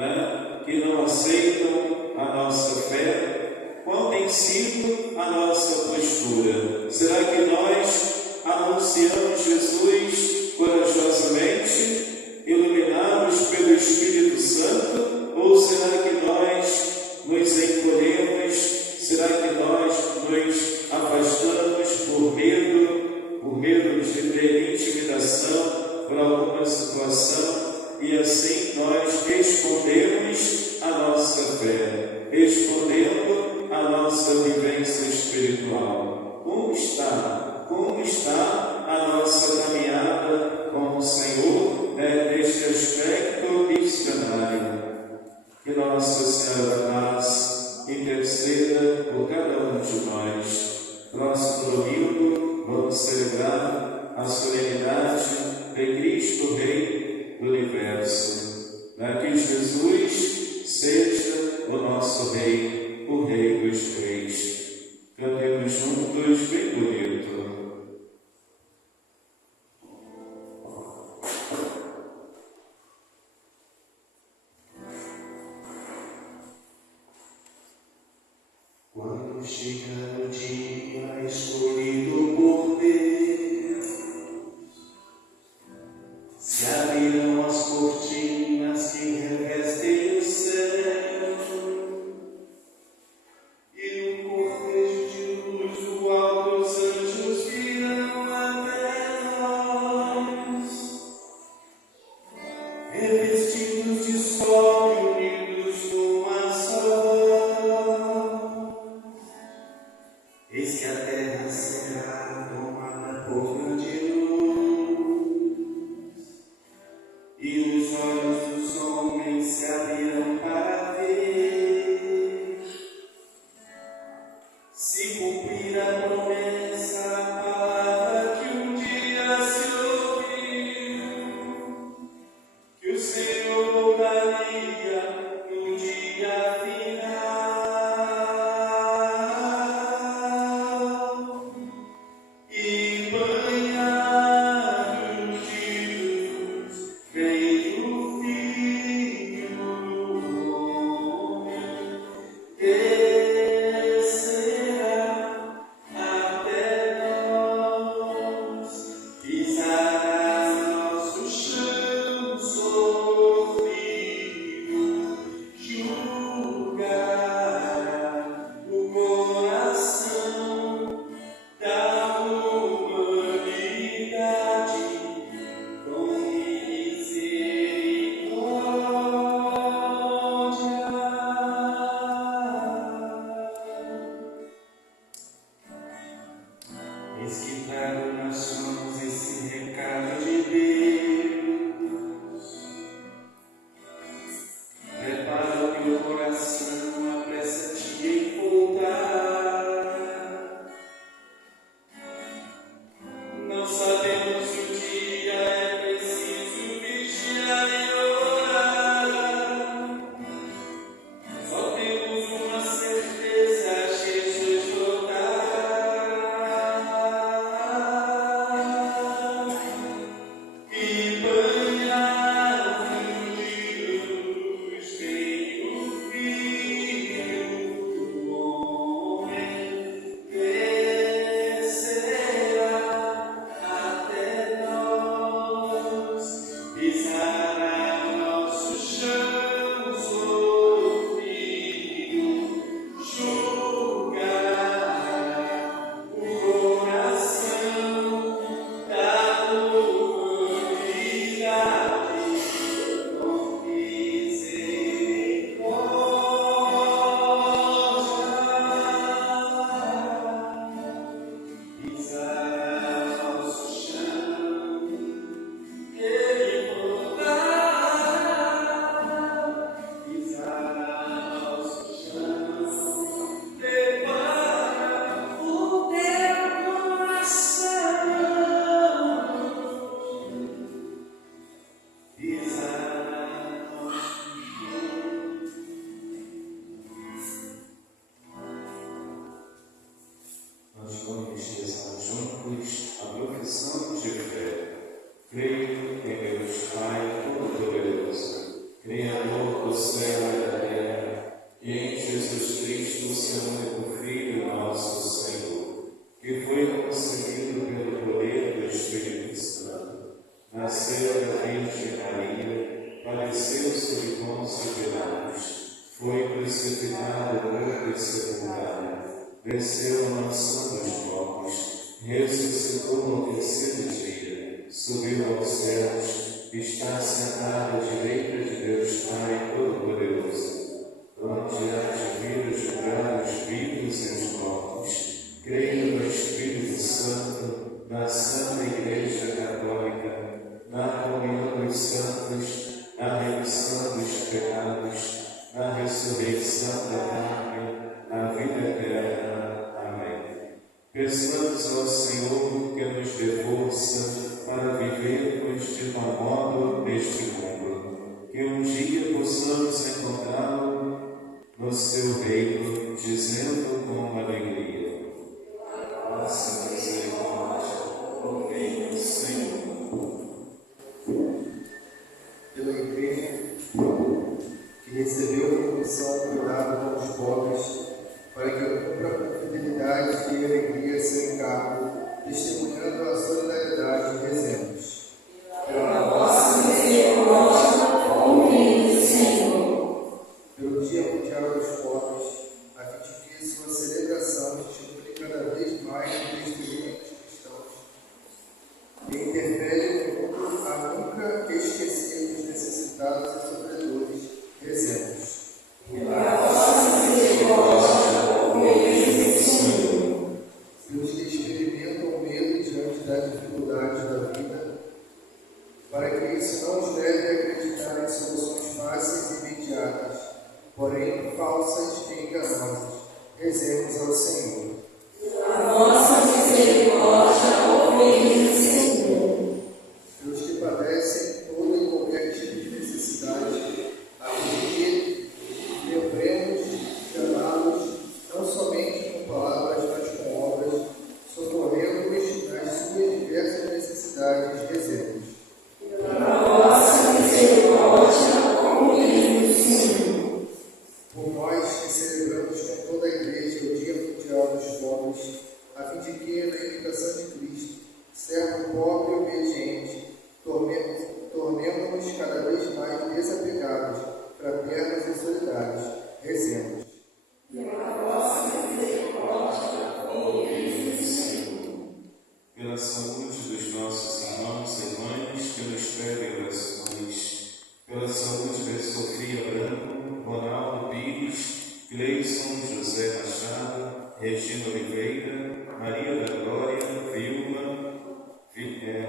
que não aceitam a nossa fé? Qual tem sido a nossa postura? Será que nós anunciamos Jesus corajosamente, iluminados pelo Espírito Santo? Ou será que nós nos encolhemos? Será que nós nos afastamos por medo de ter intimidação por alguma situação, e assim nós escondemos a nossa fé, escondendo a nossa vivência espiritual? Como está a nossa caminhada com o Senhor neste aspecto missionário? Que Nossa Senhora da Paz interceda por cada um de nós. Próximo domingo vamos celebrar a solenidade de Cristo Rei do Universo. Que Jesus seja o nosso Rei, o Rei dos Reis. Cantemos juntos bem bonito. Quando chegar o dia escolhido por Deus, se abrirão as cortinas que revestem o céu, e no cortejo de luz do alto os anjos virão até nós, revestidos de sol e unidos numa só voz. Eis que a terra será tomada por grande luz, e os olhos dos homens se abrirão para ver, se cumprir a promessa, a palavra que um dia se ouviu, que o Senhor voltaria no dia final, e banhado de luz veio o Filho do Homem, descerá até nós, pisará nosso chão sofrido, julgará o coração da humanidade com misericórdia. Eis que trago nas mãos esse recado de Deus. Prepara o teu coração, apressa-te em voltar. Não sabemos o dia, é preciso vigiar e orar. Só temos uma certeza, Jesus voltará. E banhado de luz vem o Filho do Homem, descerá até nós, pisará nosso chão sofrido, julgará o coração da humanidade com misericórdia. Pisará nosso chão, ele voltará. Pisará nosso chão, prepara o teu coração. Pisará nosso chão. Nós vamos rezar juntos a profissão de fé. Creio em Deus Pai Todo-Poderoso, Criador do céu e da terra, e em Jesus Cristo, seu único Filho, nosso Senhor, que foi concebido pelo poder do Espírito Santo, nasceu da Virgem Maria, padeceu sob Pôncio Pilatos, foi crucificado, morto e sepultado, desceu à mansão dos mortos, ressuscitou no terceiro dia, subiu aos céus, está sentado à direita de Deus Pai Todo-Poderoso, onde há de vir julgar os vivos e os mortos. Creio no Espírito Santo, na Santa Igreja Católica, na comunhão dos santos, na remissão dos pecados, na ressurreição da carne, na vida eterna. Amém. Peçamos ao Senhor que nos dê força para vivermos de bom modo neste mundo, que um dia possamos encontrá-lo no seu reino, dizendo com alegria: Vossa misericórdia, ouvi, Senhor. Pela igreja que recebeu a missão de cuidar com os pobres, para que sinais de alegria sem cabo, testemunhando a solidariedade, rezemos. Pela vossa misericórdia, ouve, Senhor. Pelo Dia Mundial dos Pobres, a fim de que sua celebração estimule cada vez mais os testemunhos cristãos e interpele o mundo a nunca esquecer os necessitados e sofredores, rezemos. Pela vossa misericórdia, ouve, Senhor. Pelos que experimentam o medo diante das dificuldades da vida, para que isso não os leve a acreditar em soluções fáceis e imediatas, porém falsas e enganosas. Rezemos ao Senhor. A vossa misericórdia, ouve, Senhor. Pelos que padecem toda e qualquer tipo de necessidade, a fim de que lembremos de amá-los não somente com palavras, mas com obras, socorrendo-os nas suas diversas necessidades. Rezemos. Pela vossa misericórdia, ouve, Senhor. Por nós que celebramos com toda a Igreja o Dia Mundial dos Pobres, a fim de que, na imitação de Cristo, servo pobre e obediente, tornemos-nos cada vez mais desapegados, fraternos e solidários. Rezemos. Pela vossa misericórdia, ouve, Senhor. Pela saúde dos nossos irmãos e irmãs que nos pedem orações, pela saúde de Sofia Branco, Ronaldo Pires, Gleison José Machado, Regina Oliveira, Maria da Glória, Vilma,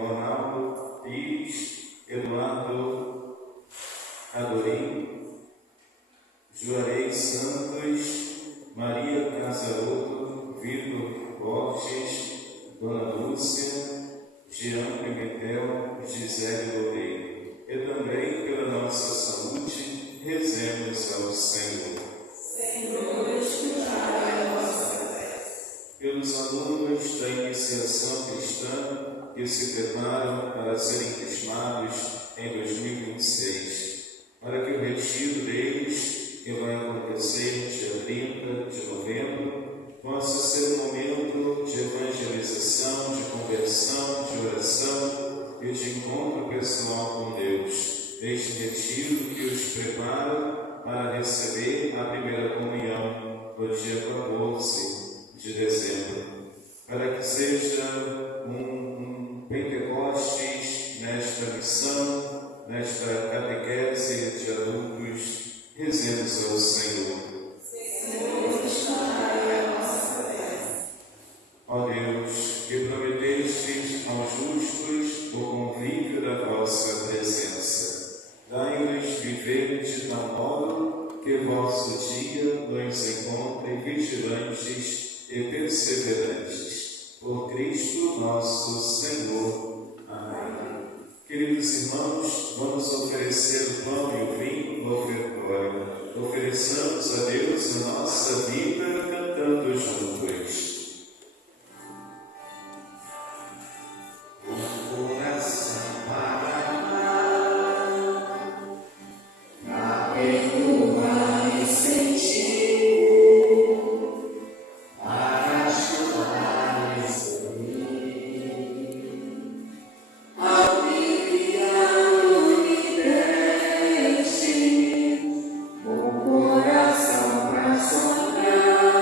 Ronaldo Pires, Eduardo Adorim, Juarez Santos, Maria Casaroto, Vitor Borges, Dona Lúcia, Jean Pimentel, Gisele Loureiro. E também pela nossa saúde, rezemos ao Senhor. Senhor, escutai a nossa prece. Pelos alunos da iniciação cristã que se preparam para serem crismados em 2026, para que o retiro deles, que vai acontecer no dia 30 de novembro, possa ser um momento de evangelização, de conversão, de oração e de encontro pessoal com Deus. Este retiro que os prepara para receber a primeira comunhão no dia 14 de dezembro, para que seja um Pentecostes nesta missão, nesta catequese de adultos. Rezemos ao Senhor. Senhor, escutai a nossa prece. Ó Deus, que prometestes aos justos o convívio da vossa presença, dai-nos viver de tal modo que vosso dia nos encontre vigilantes e perseverantes. Por Cristo nosso Senhor. Amém. Queridos irmãos, vamos oferecer o pão e o vinho no ofertório. Ofereçamos a Deus a nossa vida cantando juntos. Coração pra sonhar.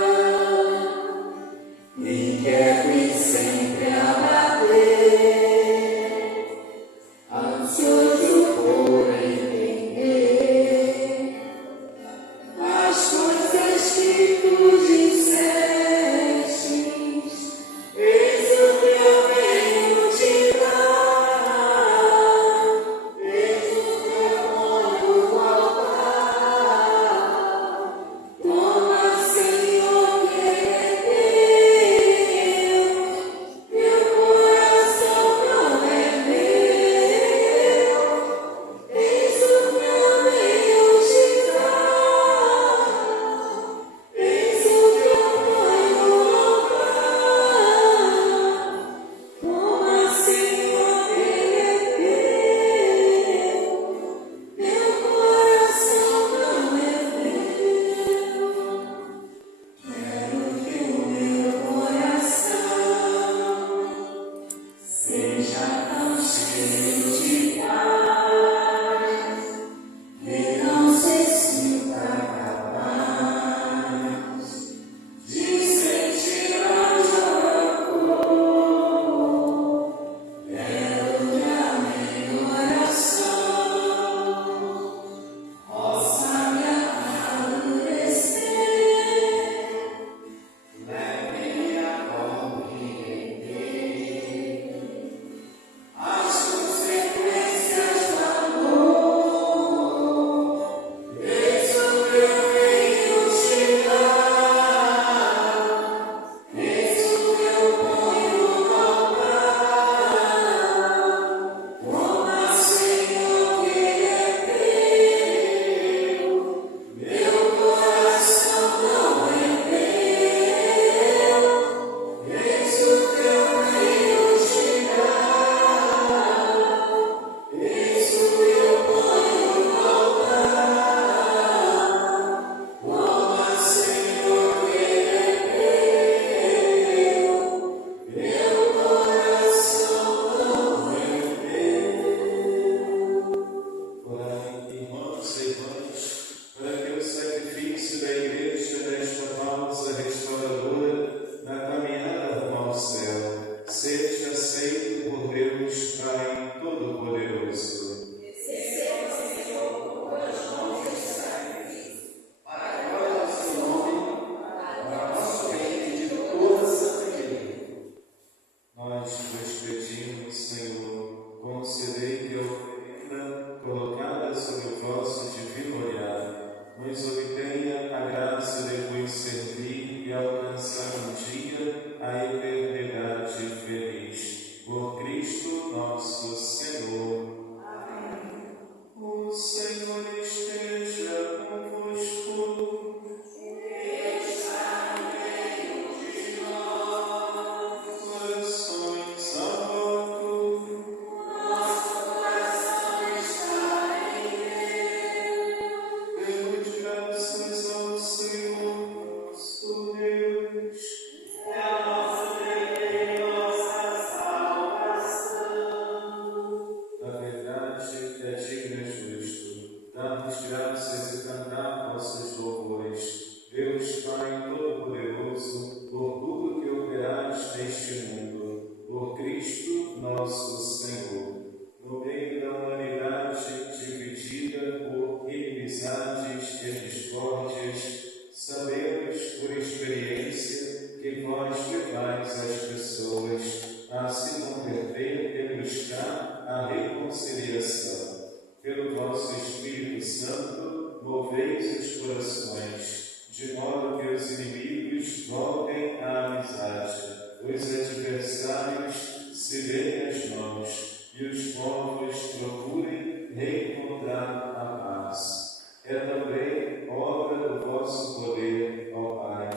neste mundo, por Cristo nosso Senhor. No meio da humanidade dividida por inimizades e discórdias, sabemos por experiência que vós levais as pessoas a se converter e buscar a reconciliação. Pelo vosso Espírito Santo, moveis os corações, de modo que os inimigos voltem à amizade, os adversários se deem as mãos e os povos procurem reencontrar a paz. É também obra do vosso poder, ó Pai,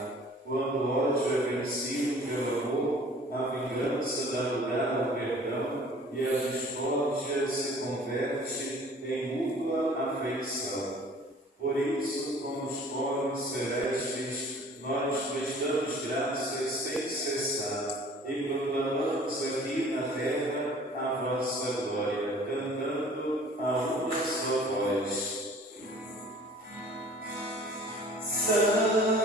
quando o ódio é vencido pelo amor, a vingança dá lugar ao perdão e a discórdia se converte em mútua afeição. Por isso, com os coros celestes, nós prestamos graças sem cessar e proclamamos aqui na terra a vossa glória, cantando a uma só voz. Santo,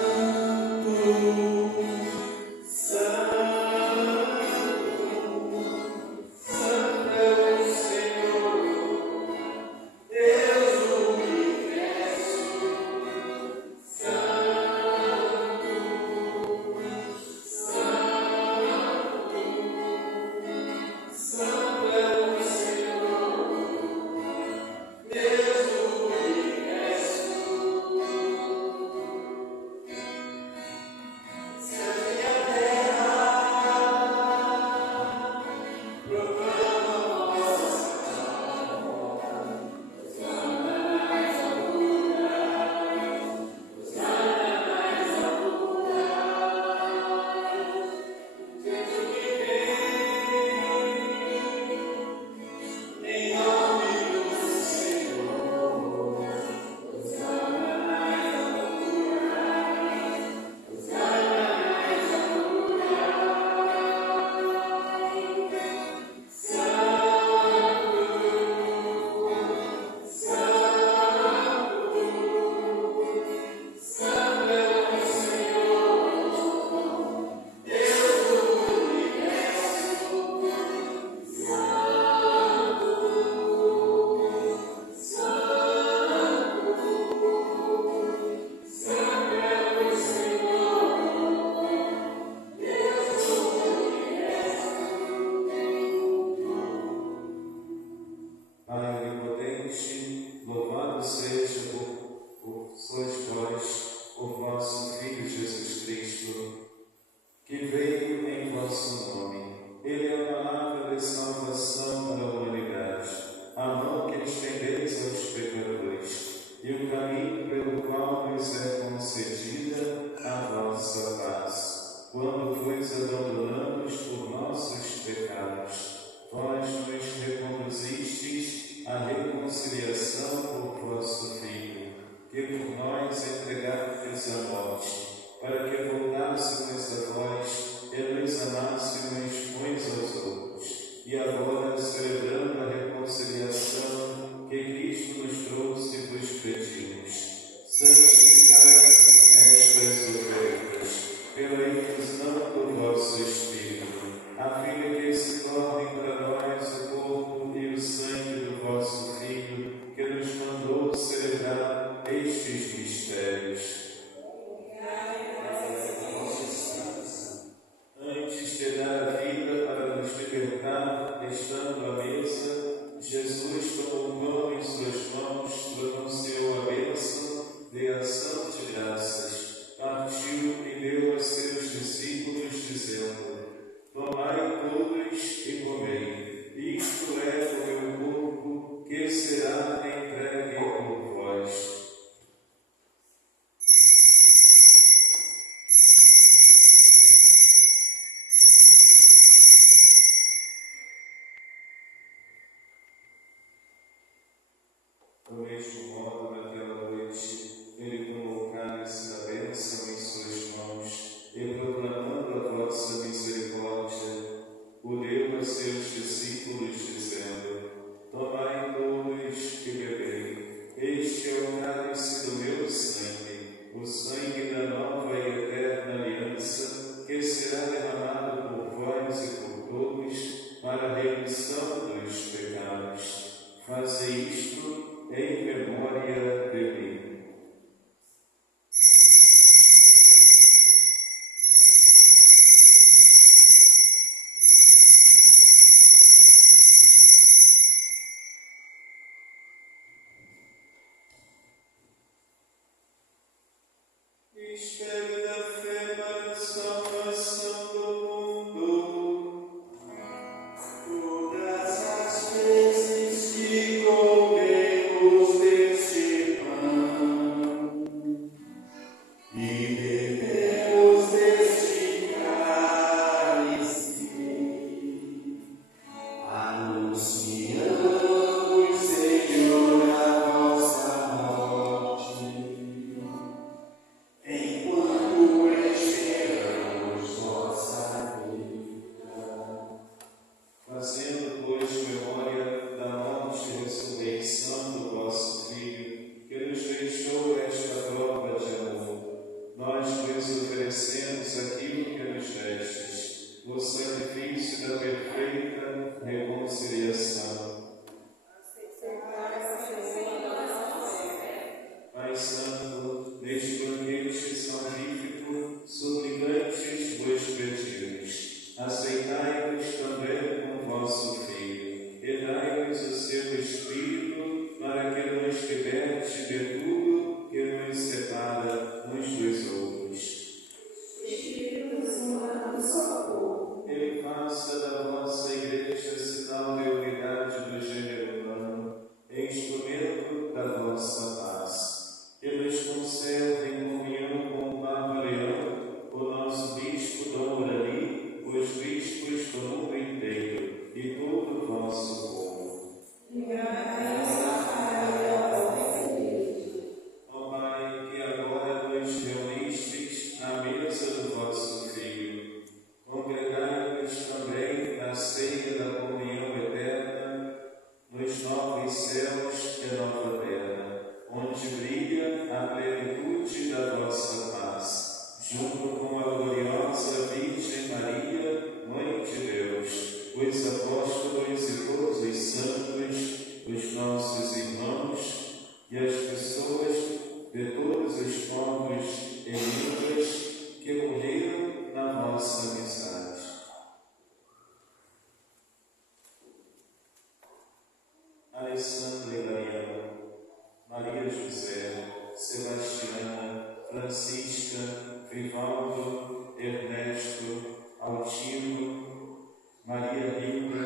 Do mesmo modo, naquela noite, ele tomou o cálice da bênção em suas mãos e, proclamando a vossa misericórdia, o deu a seus discípulos, dizendo: Tomai todos e bebei. Este é o cálice do meu sangue, o sangue da nova e eterna aliança, que será derramado por todos, para a remissão dos pecados. Fazei isto em memória de mim. Mistério da fé para a salvação do mundo. Todas as vezes que comemos deste pão e bebemos deste cálice, anunciamos, Senhor, a vossa morte, enquanto esperamos vossa vinda. Fazendo, pois, memória da morte e ressurreição do vosso Filho, que nos deixou esta prova de amor, nós vos oferecemos aquilo que nos destes, o sacrifício da perfeita reconciliação. Pai Santo, neste banquete salvífico, suplicantes vos pedimos, aceitai-nos também com vosso Filho, e dai-nos o seu Espírito, para que nos liberte de tudo que nos separa uns dos outros. Ele faça da vossa Igreja sinal de unidade do gênero humano, instrumento da vossa paz. Que nos conserve em comunhão com o Papa Leão, o nosso Bispo Dom Urani, os bispos do mundo inteiro e todo o vosso povo. Ó Pai, que agora nos reunistes à mesa do vosso Filho, congregai-nos também na ceia da comunhão eterna, nos novos céus e nova terra, onde brilha a plenitude da vossa paz, junto com a gloriosa Virgem Maria, Mãe de Deus, os apóstolos e todos os santos, os nossos irmãos e as pessoas de todos os povos e línguas que morreram na nossa amizade. Alessandro e Daniel, Maria José, Sebastiana, Francisca, Vivaldo, Ernesto, Altino, Maria Rita,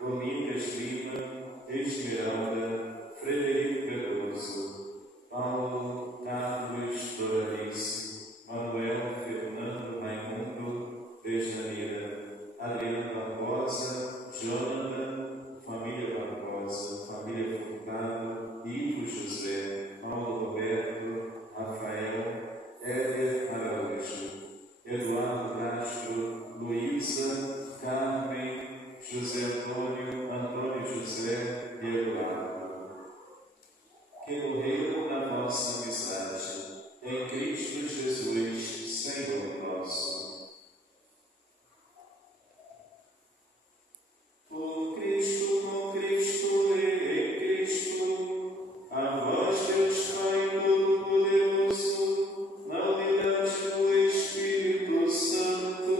Domingas Lima, Esmeralda, Frederico Pedroso, Paulo, Carlos, Doralice, Manuel, Fernando, Raimundo, Dejanira, Adriano Barbosa, Jonathan, família Barbosa, família Furtado, Ivo José, Paulo Roberto, Rafael, Éder Araújo, Eduardo Castro, Luísa, Carmen, José Antônio, Antônio José e Eduardo, que morreram na nossa amizade, em Cristo Jesus, Senhor nosso. Por Cristo, com Cristo e em Cristo, a vós, Deus Pai Todo-Poderoso, na unidade do Espírito Santo,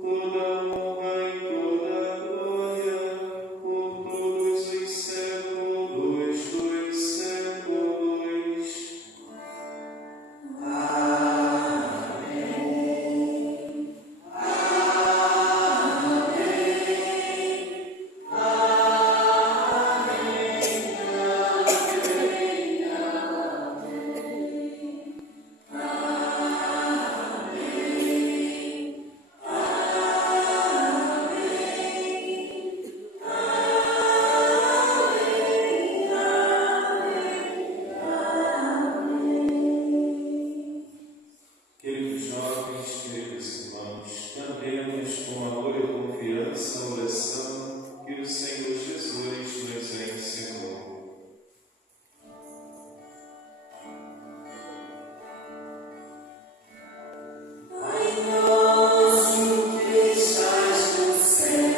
toda a honra e toda a glória, por todos os séculos dos séculos. Queridos jovens, queridos irmãos, cantemos com amor e confiança a oração que o Senhor Jesus nos ensinou. Pai nosso que estás no céu,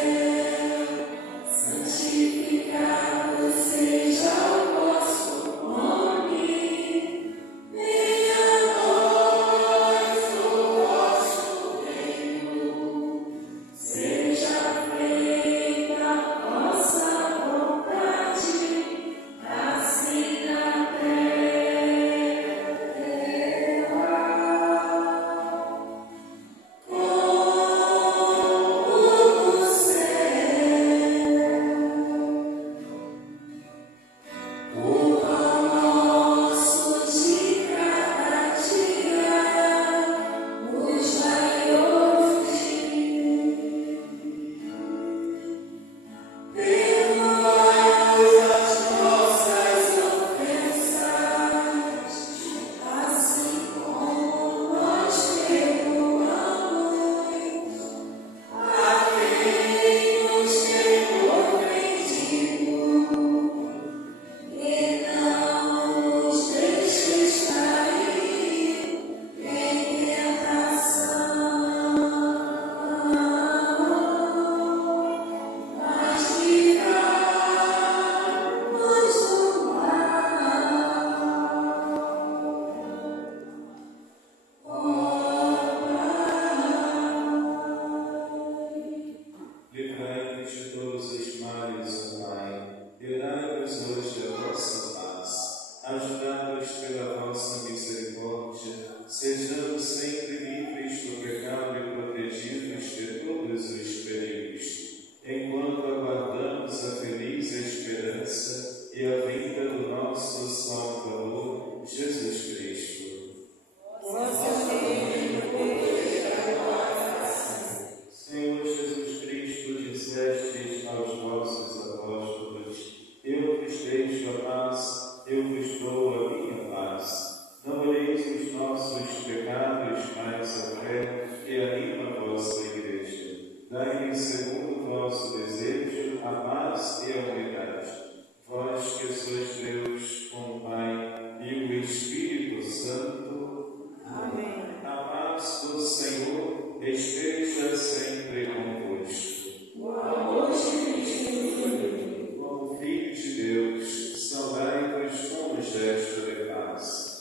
todos os perigos, enquanto aguardamos a feliz esperança e a vinda do nosso Salvador, Jesus Cristo. Senhor Jesus Cristo, dissestes aos vossos apóstolos: eu vos deixo a paz, eu vos dou a minha paz. Não olheis os nossos pecados, mas a fé que anima a vossa Igreja. Dai-lhe, segundo o vosso desejo, a paz e a unidade. Vós que sois Deus, com o Pai e o Espírito Santo. Amém. A paz do Senhor esteja sempre convosco. Como filhos de Deus, saudai-vos com um gesto de paz.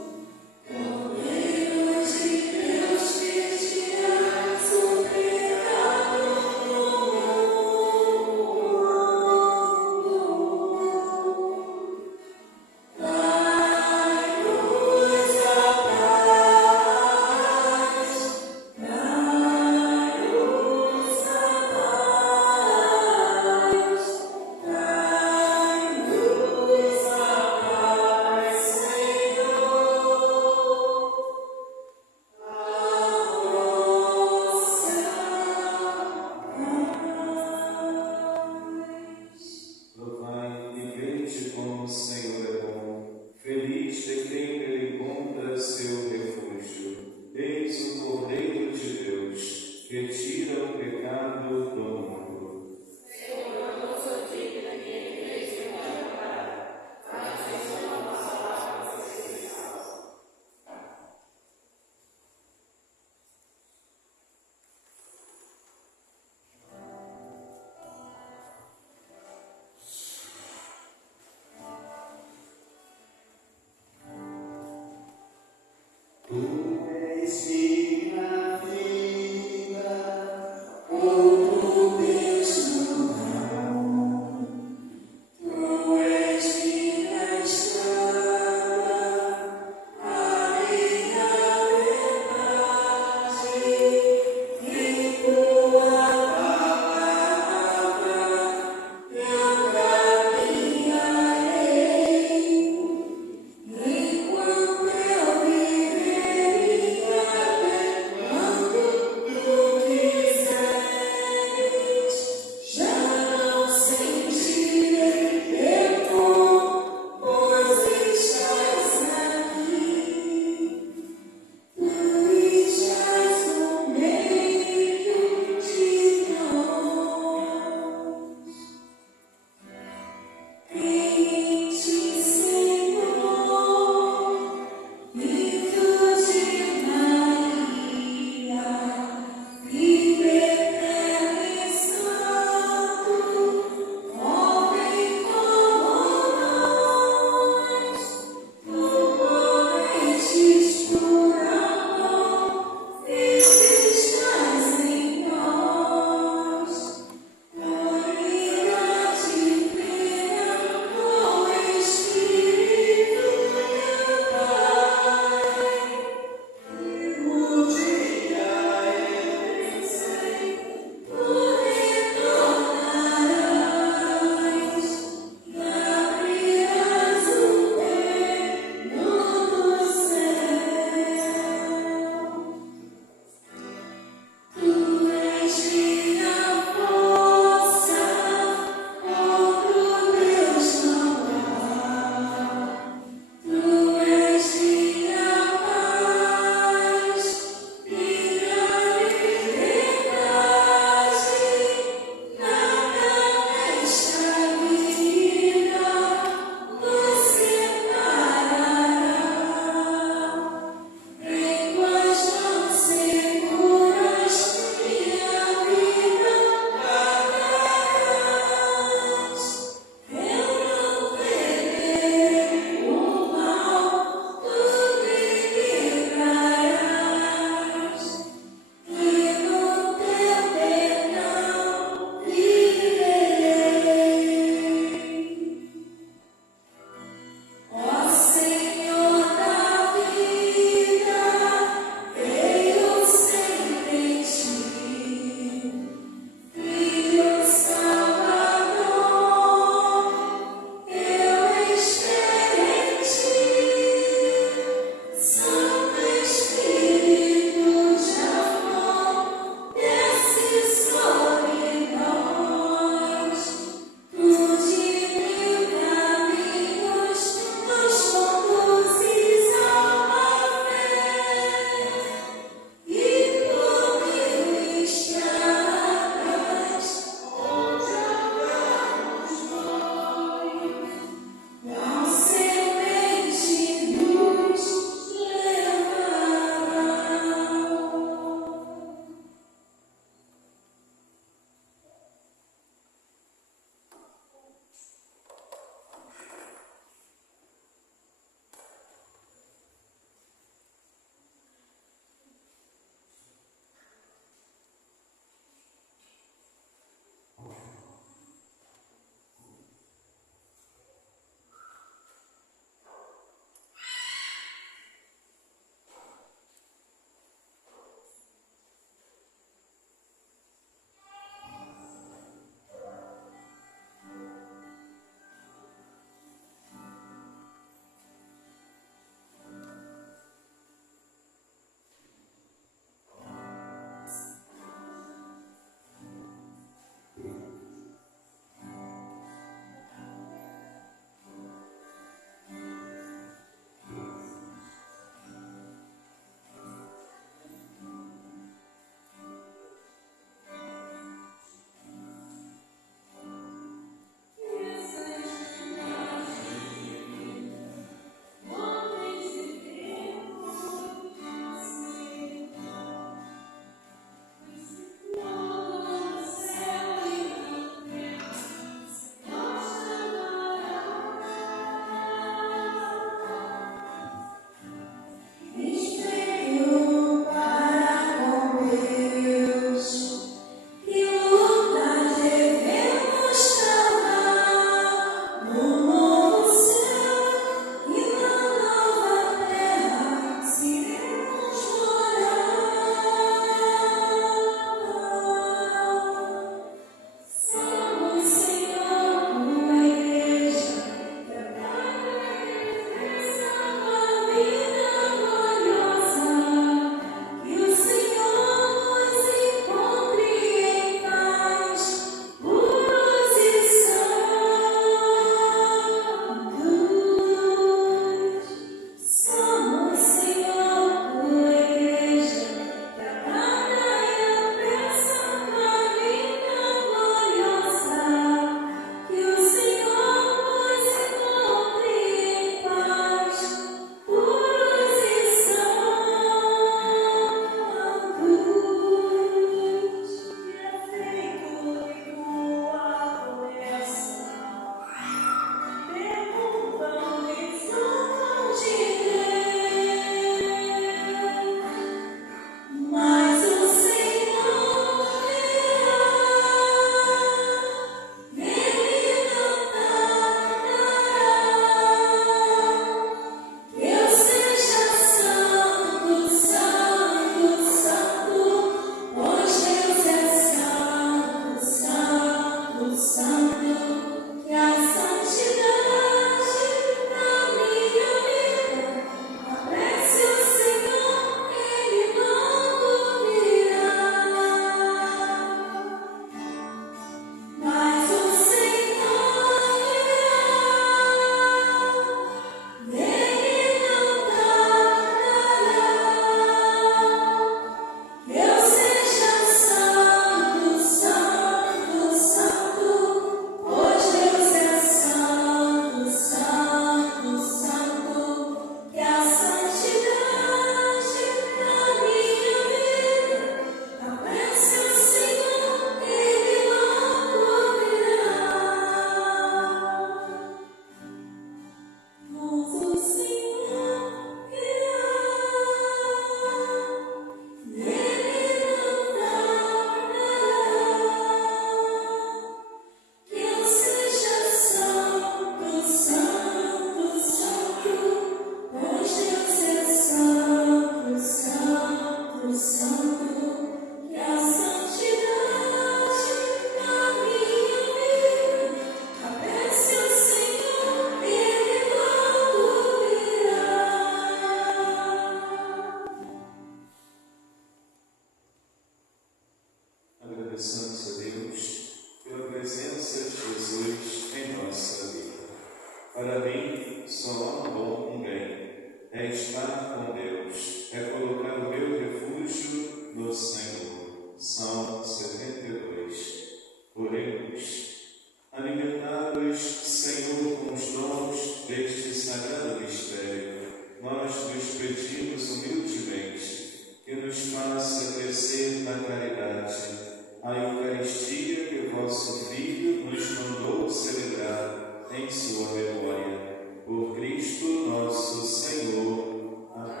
em sua memória. Por Cristo nosso Senhor. Amém.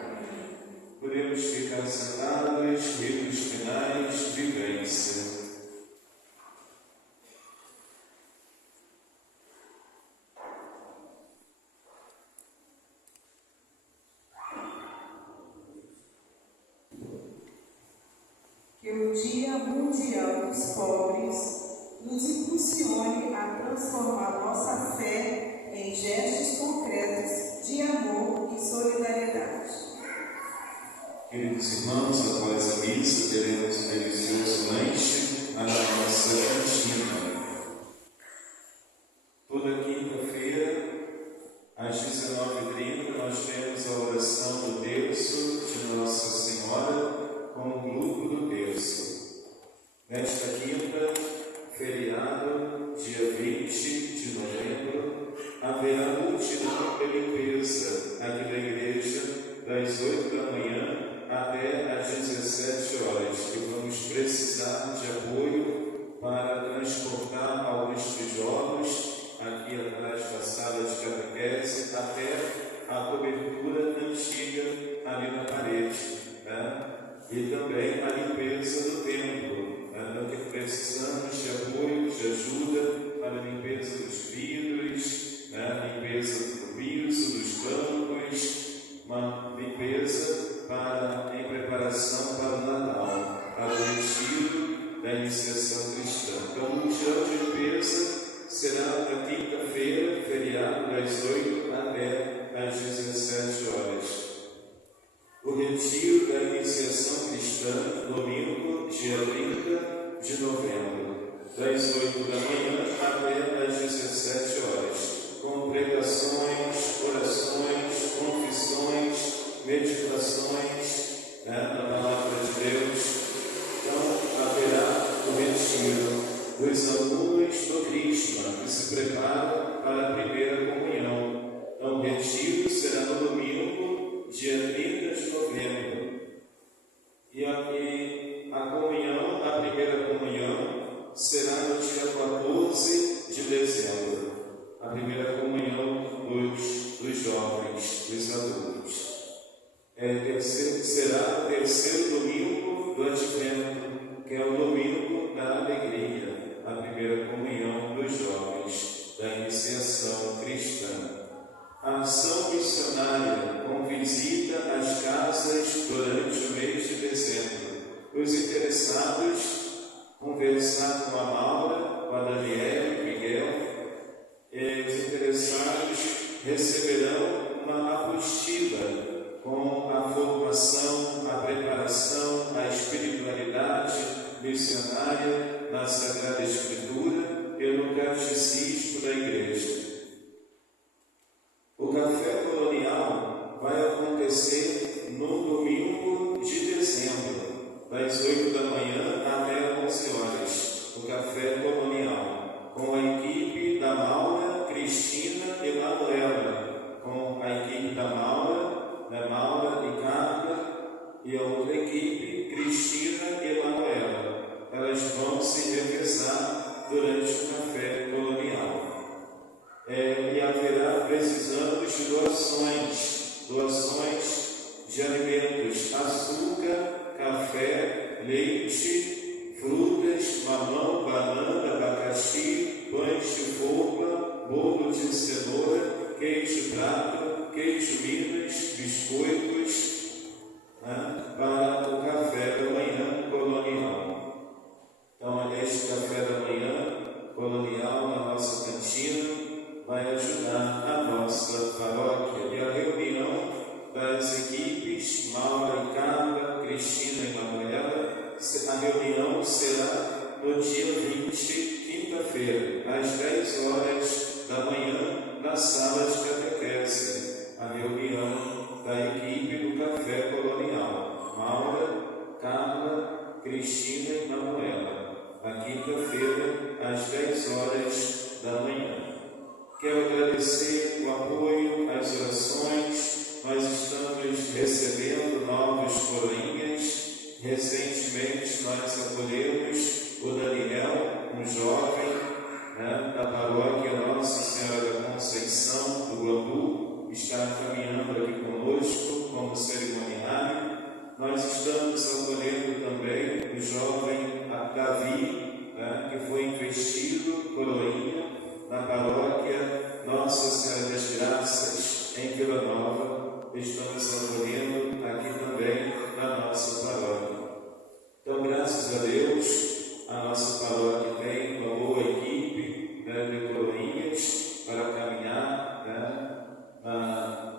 Podemos ficar sentados, ritos finais, vivência. Que o Dia Mundial dos Pobres nos impulsione a transformar nossa fé em gestos concretos de amor e solidariedade. Queridos irmãos, após a missa, teremos um delicioso lanche à nossa cantina. Toda quinta-feira, às 19h30, nós temos a oração do terço de Nossa Senhora com o grupo do terço. Nesta quinta, feriado, dia 20 de novembro, haverá multidão de limpeza aqui da igreja, das 8 da manhã até às 17 horas, que vamos precisar de apoio para transportar alguns tijolos aqui atrás da sala de catequese até a cobertura antiga ali na parede, né? E também a limpeza do templo. Então, que precisamos de apoio, de ajuda para a limpeza dos vidros, né? Limpeza do piso, dos bancos, uma limpeza em preparação para o Natal, para o retiro da iniciação cristã. Então, o mutirão de limpeza será na quinta-feira, feriado, das 8 até às 17 horas. O retiro da iniciação cristã, domingo, dia 30 de novembro, das 8 da manhã até às 17 horas, com pregações, orações, confissões, meditações, da palavra de Deus. Então, haverá o retiro dos alunos do Crisma, que se preparam para a primeira comunhão. Então, o retiro será no domingo, dia 30 de novembro. E a comunhão, a primeira comunhão, será no dia 14 de dezembro. A primeira comunhão dos jovens, dos adultos. Será o terceiro domingo do Advento, que é o domingo da alegria, a primeira comunhão dos jovens, da iniciação cristã. A ação missionária com visita às casas durante o mês de dezembro. Os interessados, conversar com a Maura, com a Daniela e o Miguel. Os interessados receberão uma apostila com a formação, a preparação, a espiritualidade missionária na Sagrada Escritura e no catecismo da Igreja. O café colonial vai acontecer no domingo de dezembro, das 8 da manhã até 11 horas. O café colonial, com a equipe da Maura, Cristina e Manuela, com a equipe da Maura e Carla, e a outra equipe, Cristina e Manuela. Elas vão se revezar durante o café colonial. E haverá precisamos de doações de alimentos, açúcar, café, leite, frutas, mamão, banana, abacaxi, pães de forma, bolo de cenoura, queijo prato, queijo Minas, biscoitos, para o café da manhã colonial. Então, este café da manhã colonial na nossa cantina vai ajudar a nossa paróquia. E a reunião das equipes Maura e Carla, Cristina e Manuela, a reunião será no dia 20, quinta-feira, às 10 horas da manhã, na sala de catequese. A reunião da equipe do café colonial, Maura, Carla, Cristina e Manuela, na quinta-feira, às 10 horas da manhã. Quero agradecer o apoio, as orações. Nós estamos recebendo novos coroinhas. Recentemente nós acolhemos o Daniel, um jovem da paróquia Nossa Senhora da Nossa Senhora das Graças, em Vila Nova, estamos acolhendo aqui também na nossa paróquia. Então, graças a Deus, a nossa paróquia tem uma boa equipe, né, de coroinhas para caminhar, né,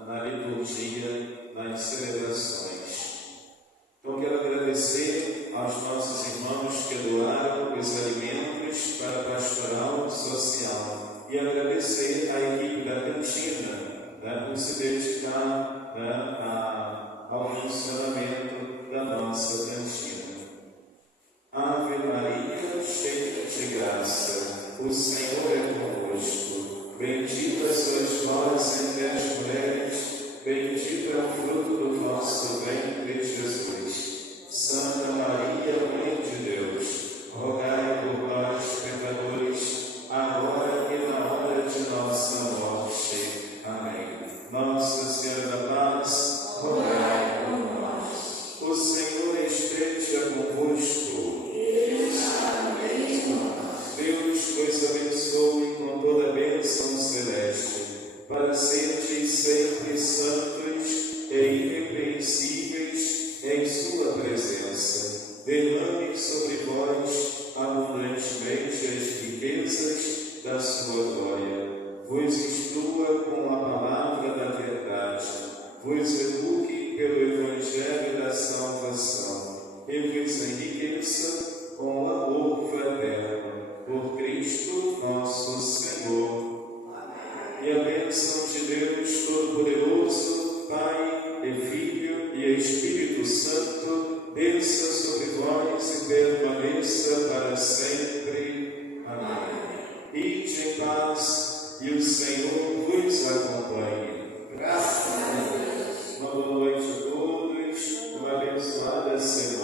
na liturgia, nas celebrações. Então, quero agradecer aos nossos irmãos que doaram os alimentos para a pastoral social e agradecer à equipe da cantina, né, por se dedicar, né, ao funcionamento da nossa cantina. Ave Maria, cheia de graça, o Senhor é convosco. Bendita sois vós entre as mulheres, bendito é o fruto do vosso ventre, Jesus. Santa Maria, Mãe de Deus, rogai por nós, pecadores, agora e na hora de nossa morte. Amém. Nossa Senhora da Paz, rogai por nós. O Senhor esteja convosco. Deus vos abençoe com toda a bênção celeste, para serdes sempre santos e irrepreensíveis em sua presença. Derrame sobre vós abundantemente as riquezas da sua glória. Vos instrua com a palavra da verdade. Vos eduque pelo Evangelho da salvação. E vos enriqueça com o amor fraterno. Por Cristo nosso Senhor. Amém. E a bênção de Deus Todo-Poderoso, Pai e Filho e Espírito Santo, desça sobre vós e permaneça para sempre. Amém. Ide em paz e o Senhor vos acompanhe. Graças a Deus. Uma boa noite a todos, uma abençoada semana.